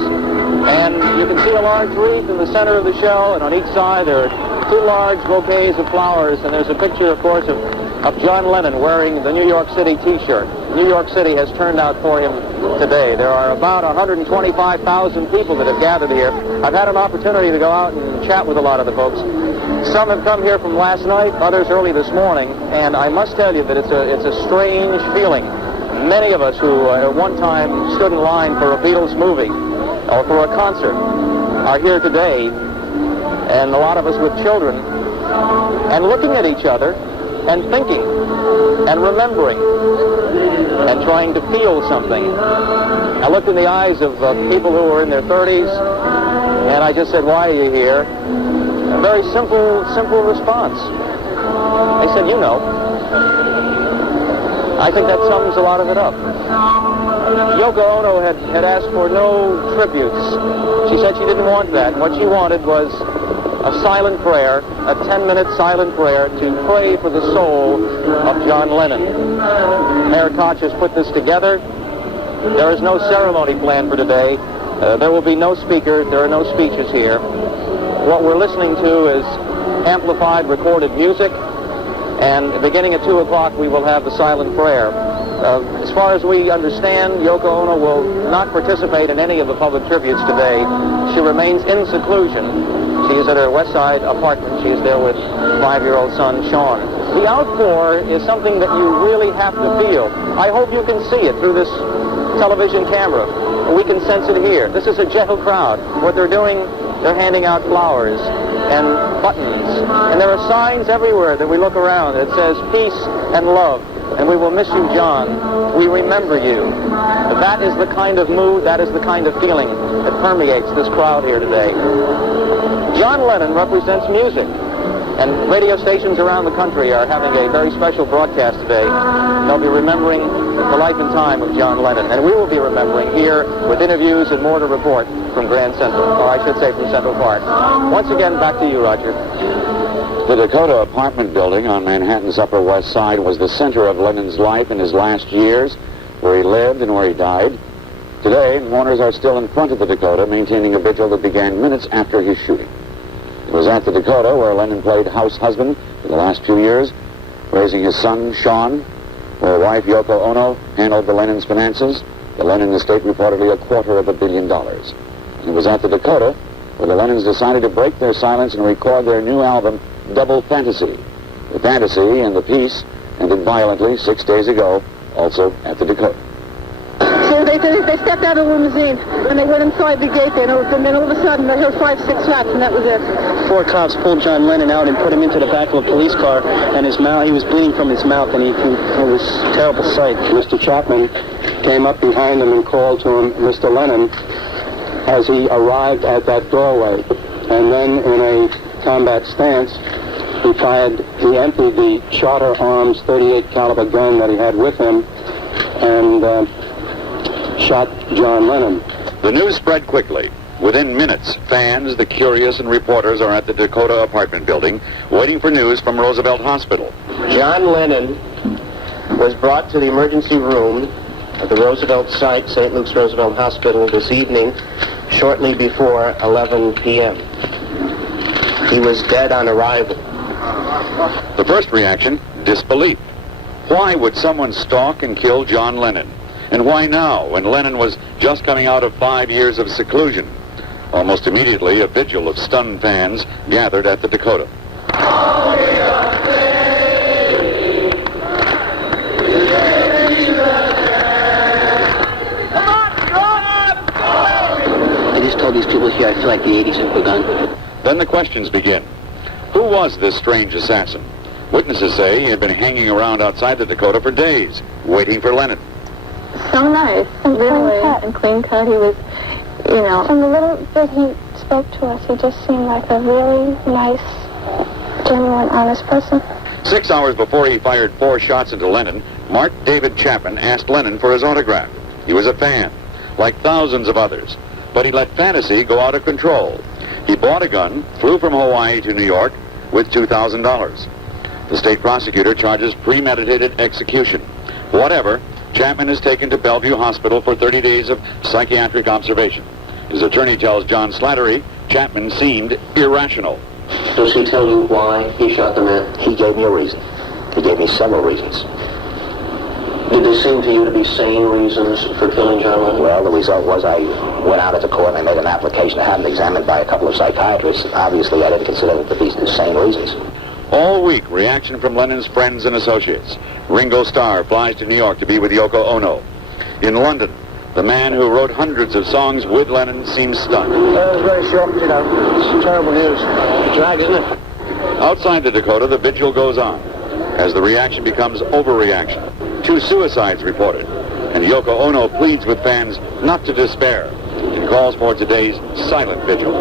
And you can see a large wreath in the center of the shell, and on each side there are two large bouquets of flowers. And there's a picture, of course, of John Lennon wearing the New York City T-shirt. New York City has turned out for him today. There are about 125,000 people that have gathered here. I've had an opportunity to go out and chat with a lot of the folks. Some have come here from last night, others early this morning, and I must tell you that it's a strange feeling. Many of us who at one time stood in line for a Beatles movie or for a concert are here today, and a lot of us with children, and looking at each other and thinking and remembering and trying to feel something. I looked in the eyes of people who were in their 30s, and I just said, "Why are you here?" A very simple response. They said, "You know." I think that sums a lot of it up. Yoko Ono had asked for no tributes. She said she didn't want that. What she wanted was a silent prayer, a 10-minute silent prayer to pray for the soul of John Lennon. Mayor Koch has put this together. There is no ceremony planned for today. There will be no speaker. There are no speeches here. What we're listening to is amplified recorded music, and beginning at 2 o'clock we will have the silent prayer. As far as we understand, Yoko Ono will not participate in any of the public tributes today. She remains in seclusion. She is at her West Side apartment. She is there with 5-year-old son, Sean. The outpour is something that you really have to feel. I hope you can see it through this television camera. We can sense it here. This is a gentle crowd. What they're doing, they're handing out flowers and buttons. And there are signs everywhere that we look around that says peace and love. And we will miss you, John. We remember you. That is the kind of mood, that is the kind of feeling that permeates this crowd here today. John Lennon represents music. And radio stations around the country are having a very special broadcast today. They'll be remembering the life and time of John Lennon. And we will be remembering here with interviews and more to report from Grand Central, or I should say from Central Park. Once again, back to you, Roger. The Dakota apartment building on Manhattan's Upper West Side was the center of Lennon's life in his last years, where he lived and where he died. Today, mourners are still in front of the Dakota, maintaining a vigil that began minutes after his shooting. It was at the Dakota where Lennon played house husband for the last few years, raising his son, Sean, where wife Yoko Ono handled the Lennon's finances, the Lennon estate reportedly $250 million. And it was at the Dakota where the Lennons decided to break their silence and record their new album, Double Fantasy. The fantasy and the piece ended violently 6 days ago, also at the Dakota. So they stepped out of the limousine, and they went inside the gate there, and then all of a sudden I heard 5, 6 shots, and that was it. 4 cops pulled John Lennon out and put him into the back of a police car, and his mouth, he was bleeding from his mouth, and it was a terrible sight. Mr. Chapman came up behind him and called to him, Mr. Lennon, as he arrived at that doorway. And then in a combat stance, he emptied the Charter Arms .38 caliber gun that he had with him, and shot John Lennon. The news spread quickly. Within minutes, fans, the curious, and reporters are at the Dakota apartment building, waiting for news from Roosevelt Hospital. John Lennon was brought to the emergency room at the Roosevelt site, St. Luke's Roosevelt Hospital, this evening, shortly before 11 p.m. He was dead on arrival. The first reaction, disbelief. Why would someone stalk and kill John Lennon? And why now, when Lennon was just coming out of 5 years of seclusion? Almost immediately, a vigil of stunned fans gathered at the Dakota. I just told these people here I feel like the 80s have begun. Then the questions begin. Who was this strange assassin? Witnesses say he had been hanging around outside the Dakota for days, waiting for Lennon. So nice, and clean cut. He was, you know. From the little bit he spoke to us, he just seemed like a really nice, genuine, honest person. 6 hours before he fired 4 shots into Lennon, Mark David Chapman asked Lennon for his autograph. He was a fan, like thousands of others, but he let fantasy go out of control. He bought a gun, flew from Hawaii to New York with $2,000. The state prosecutor charges premeditated execution. Whatever, Chapman is taken to Bellevue Hospital for 30 days of psychiatric observation. His attorney tells John Slattery Chapman seemed irrational. Does he tell you why he shot the man? He gave me a reason. He gave me several reasons. Did they seem to you to be sane reasons for killing John Lennon? Well, the result was I went out at the court and I made an application to have him examined by a couple of psychiatrists. Obviously, I didn't consider them to be sane reasons. All week, reaction from Lennon's friends and associates. Ringo Starr flies to New York to be with Yoko Ono. In London, the man who wrote hundreds of songs with Lennon seems stunned. It was very shocked, you know. It's terrible news. Drag, isn't it? Outside the Dakota, the vigil goes on as the reaction becomes overreaction. 2 suicides reported, and Yoko Ono pleads with fans not to despair and calls for today's silent vigil.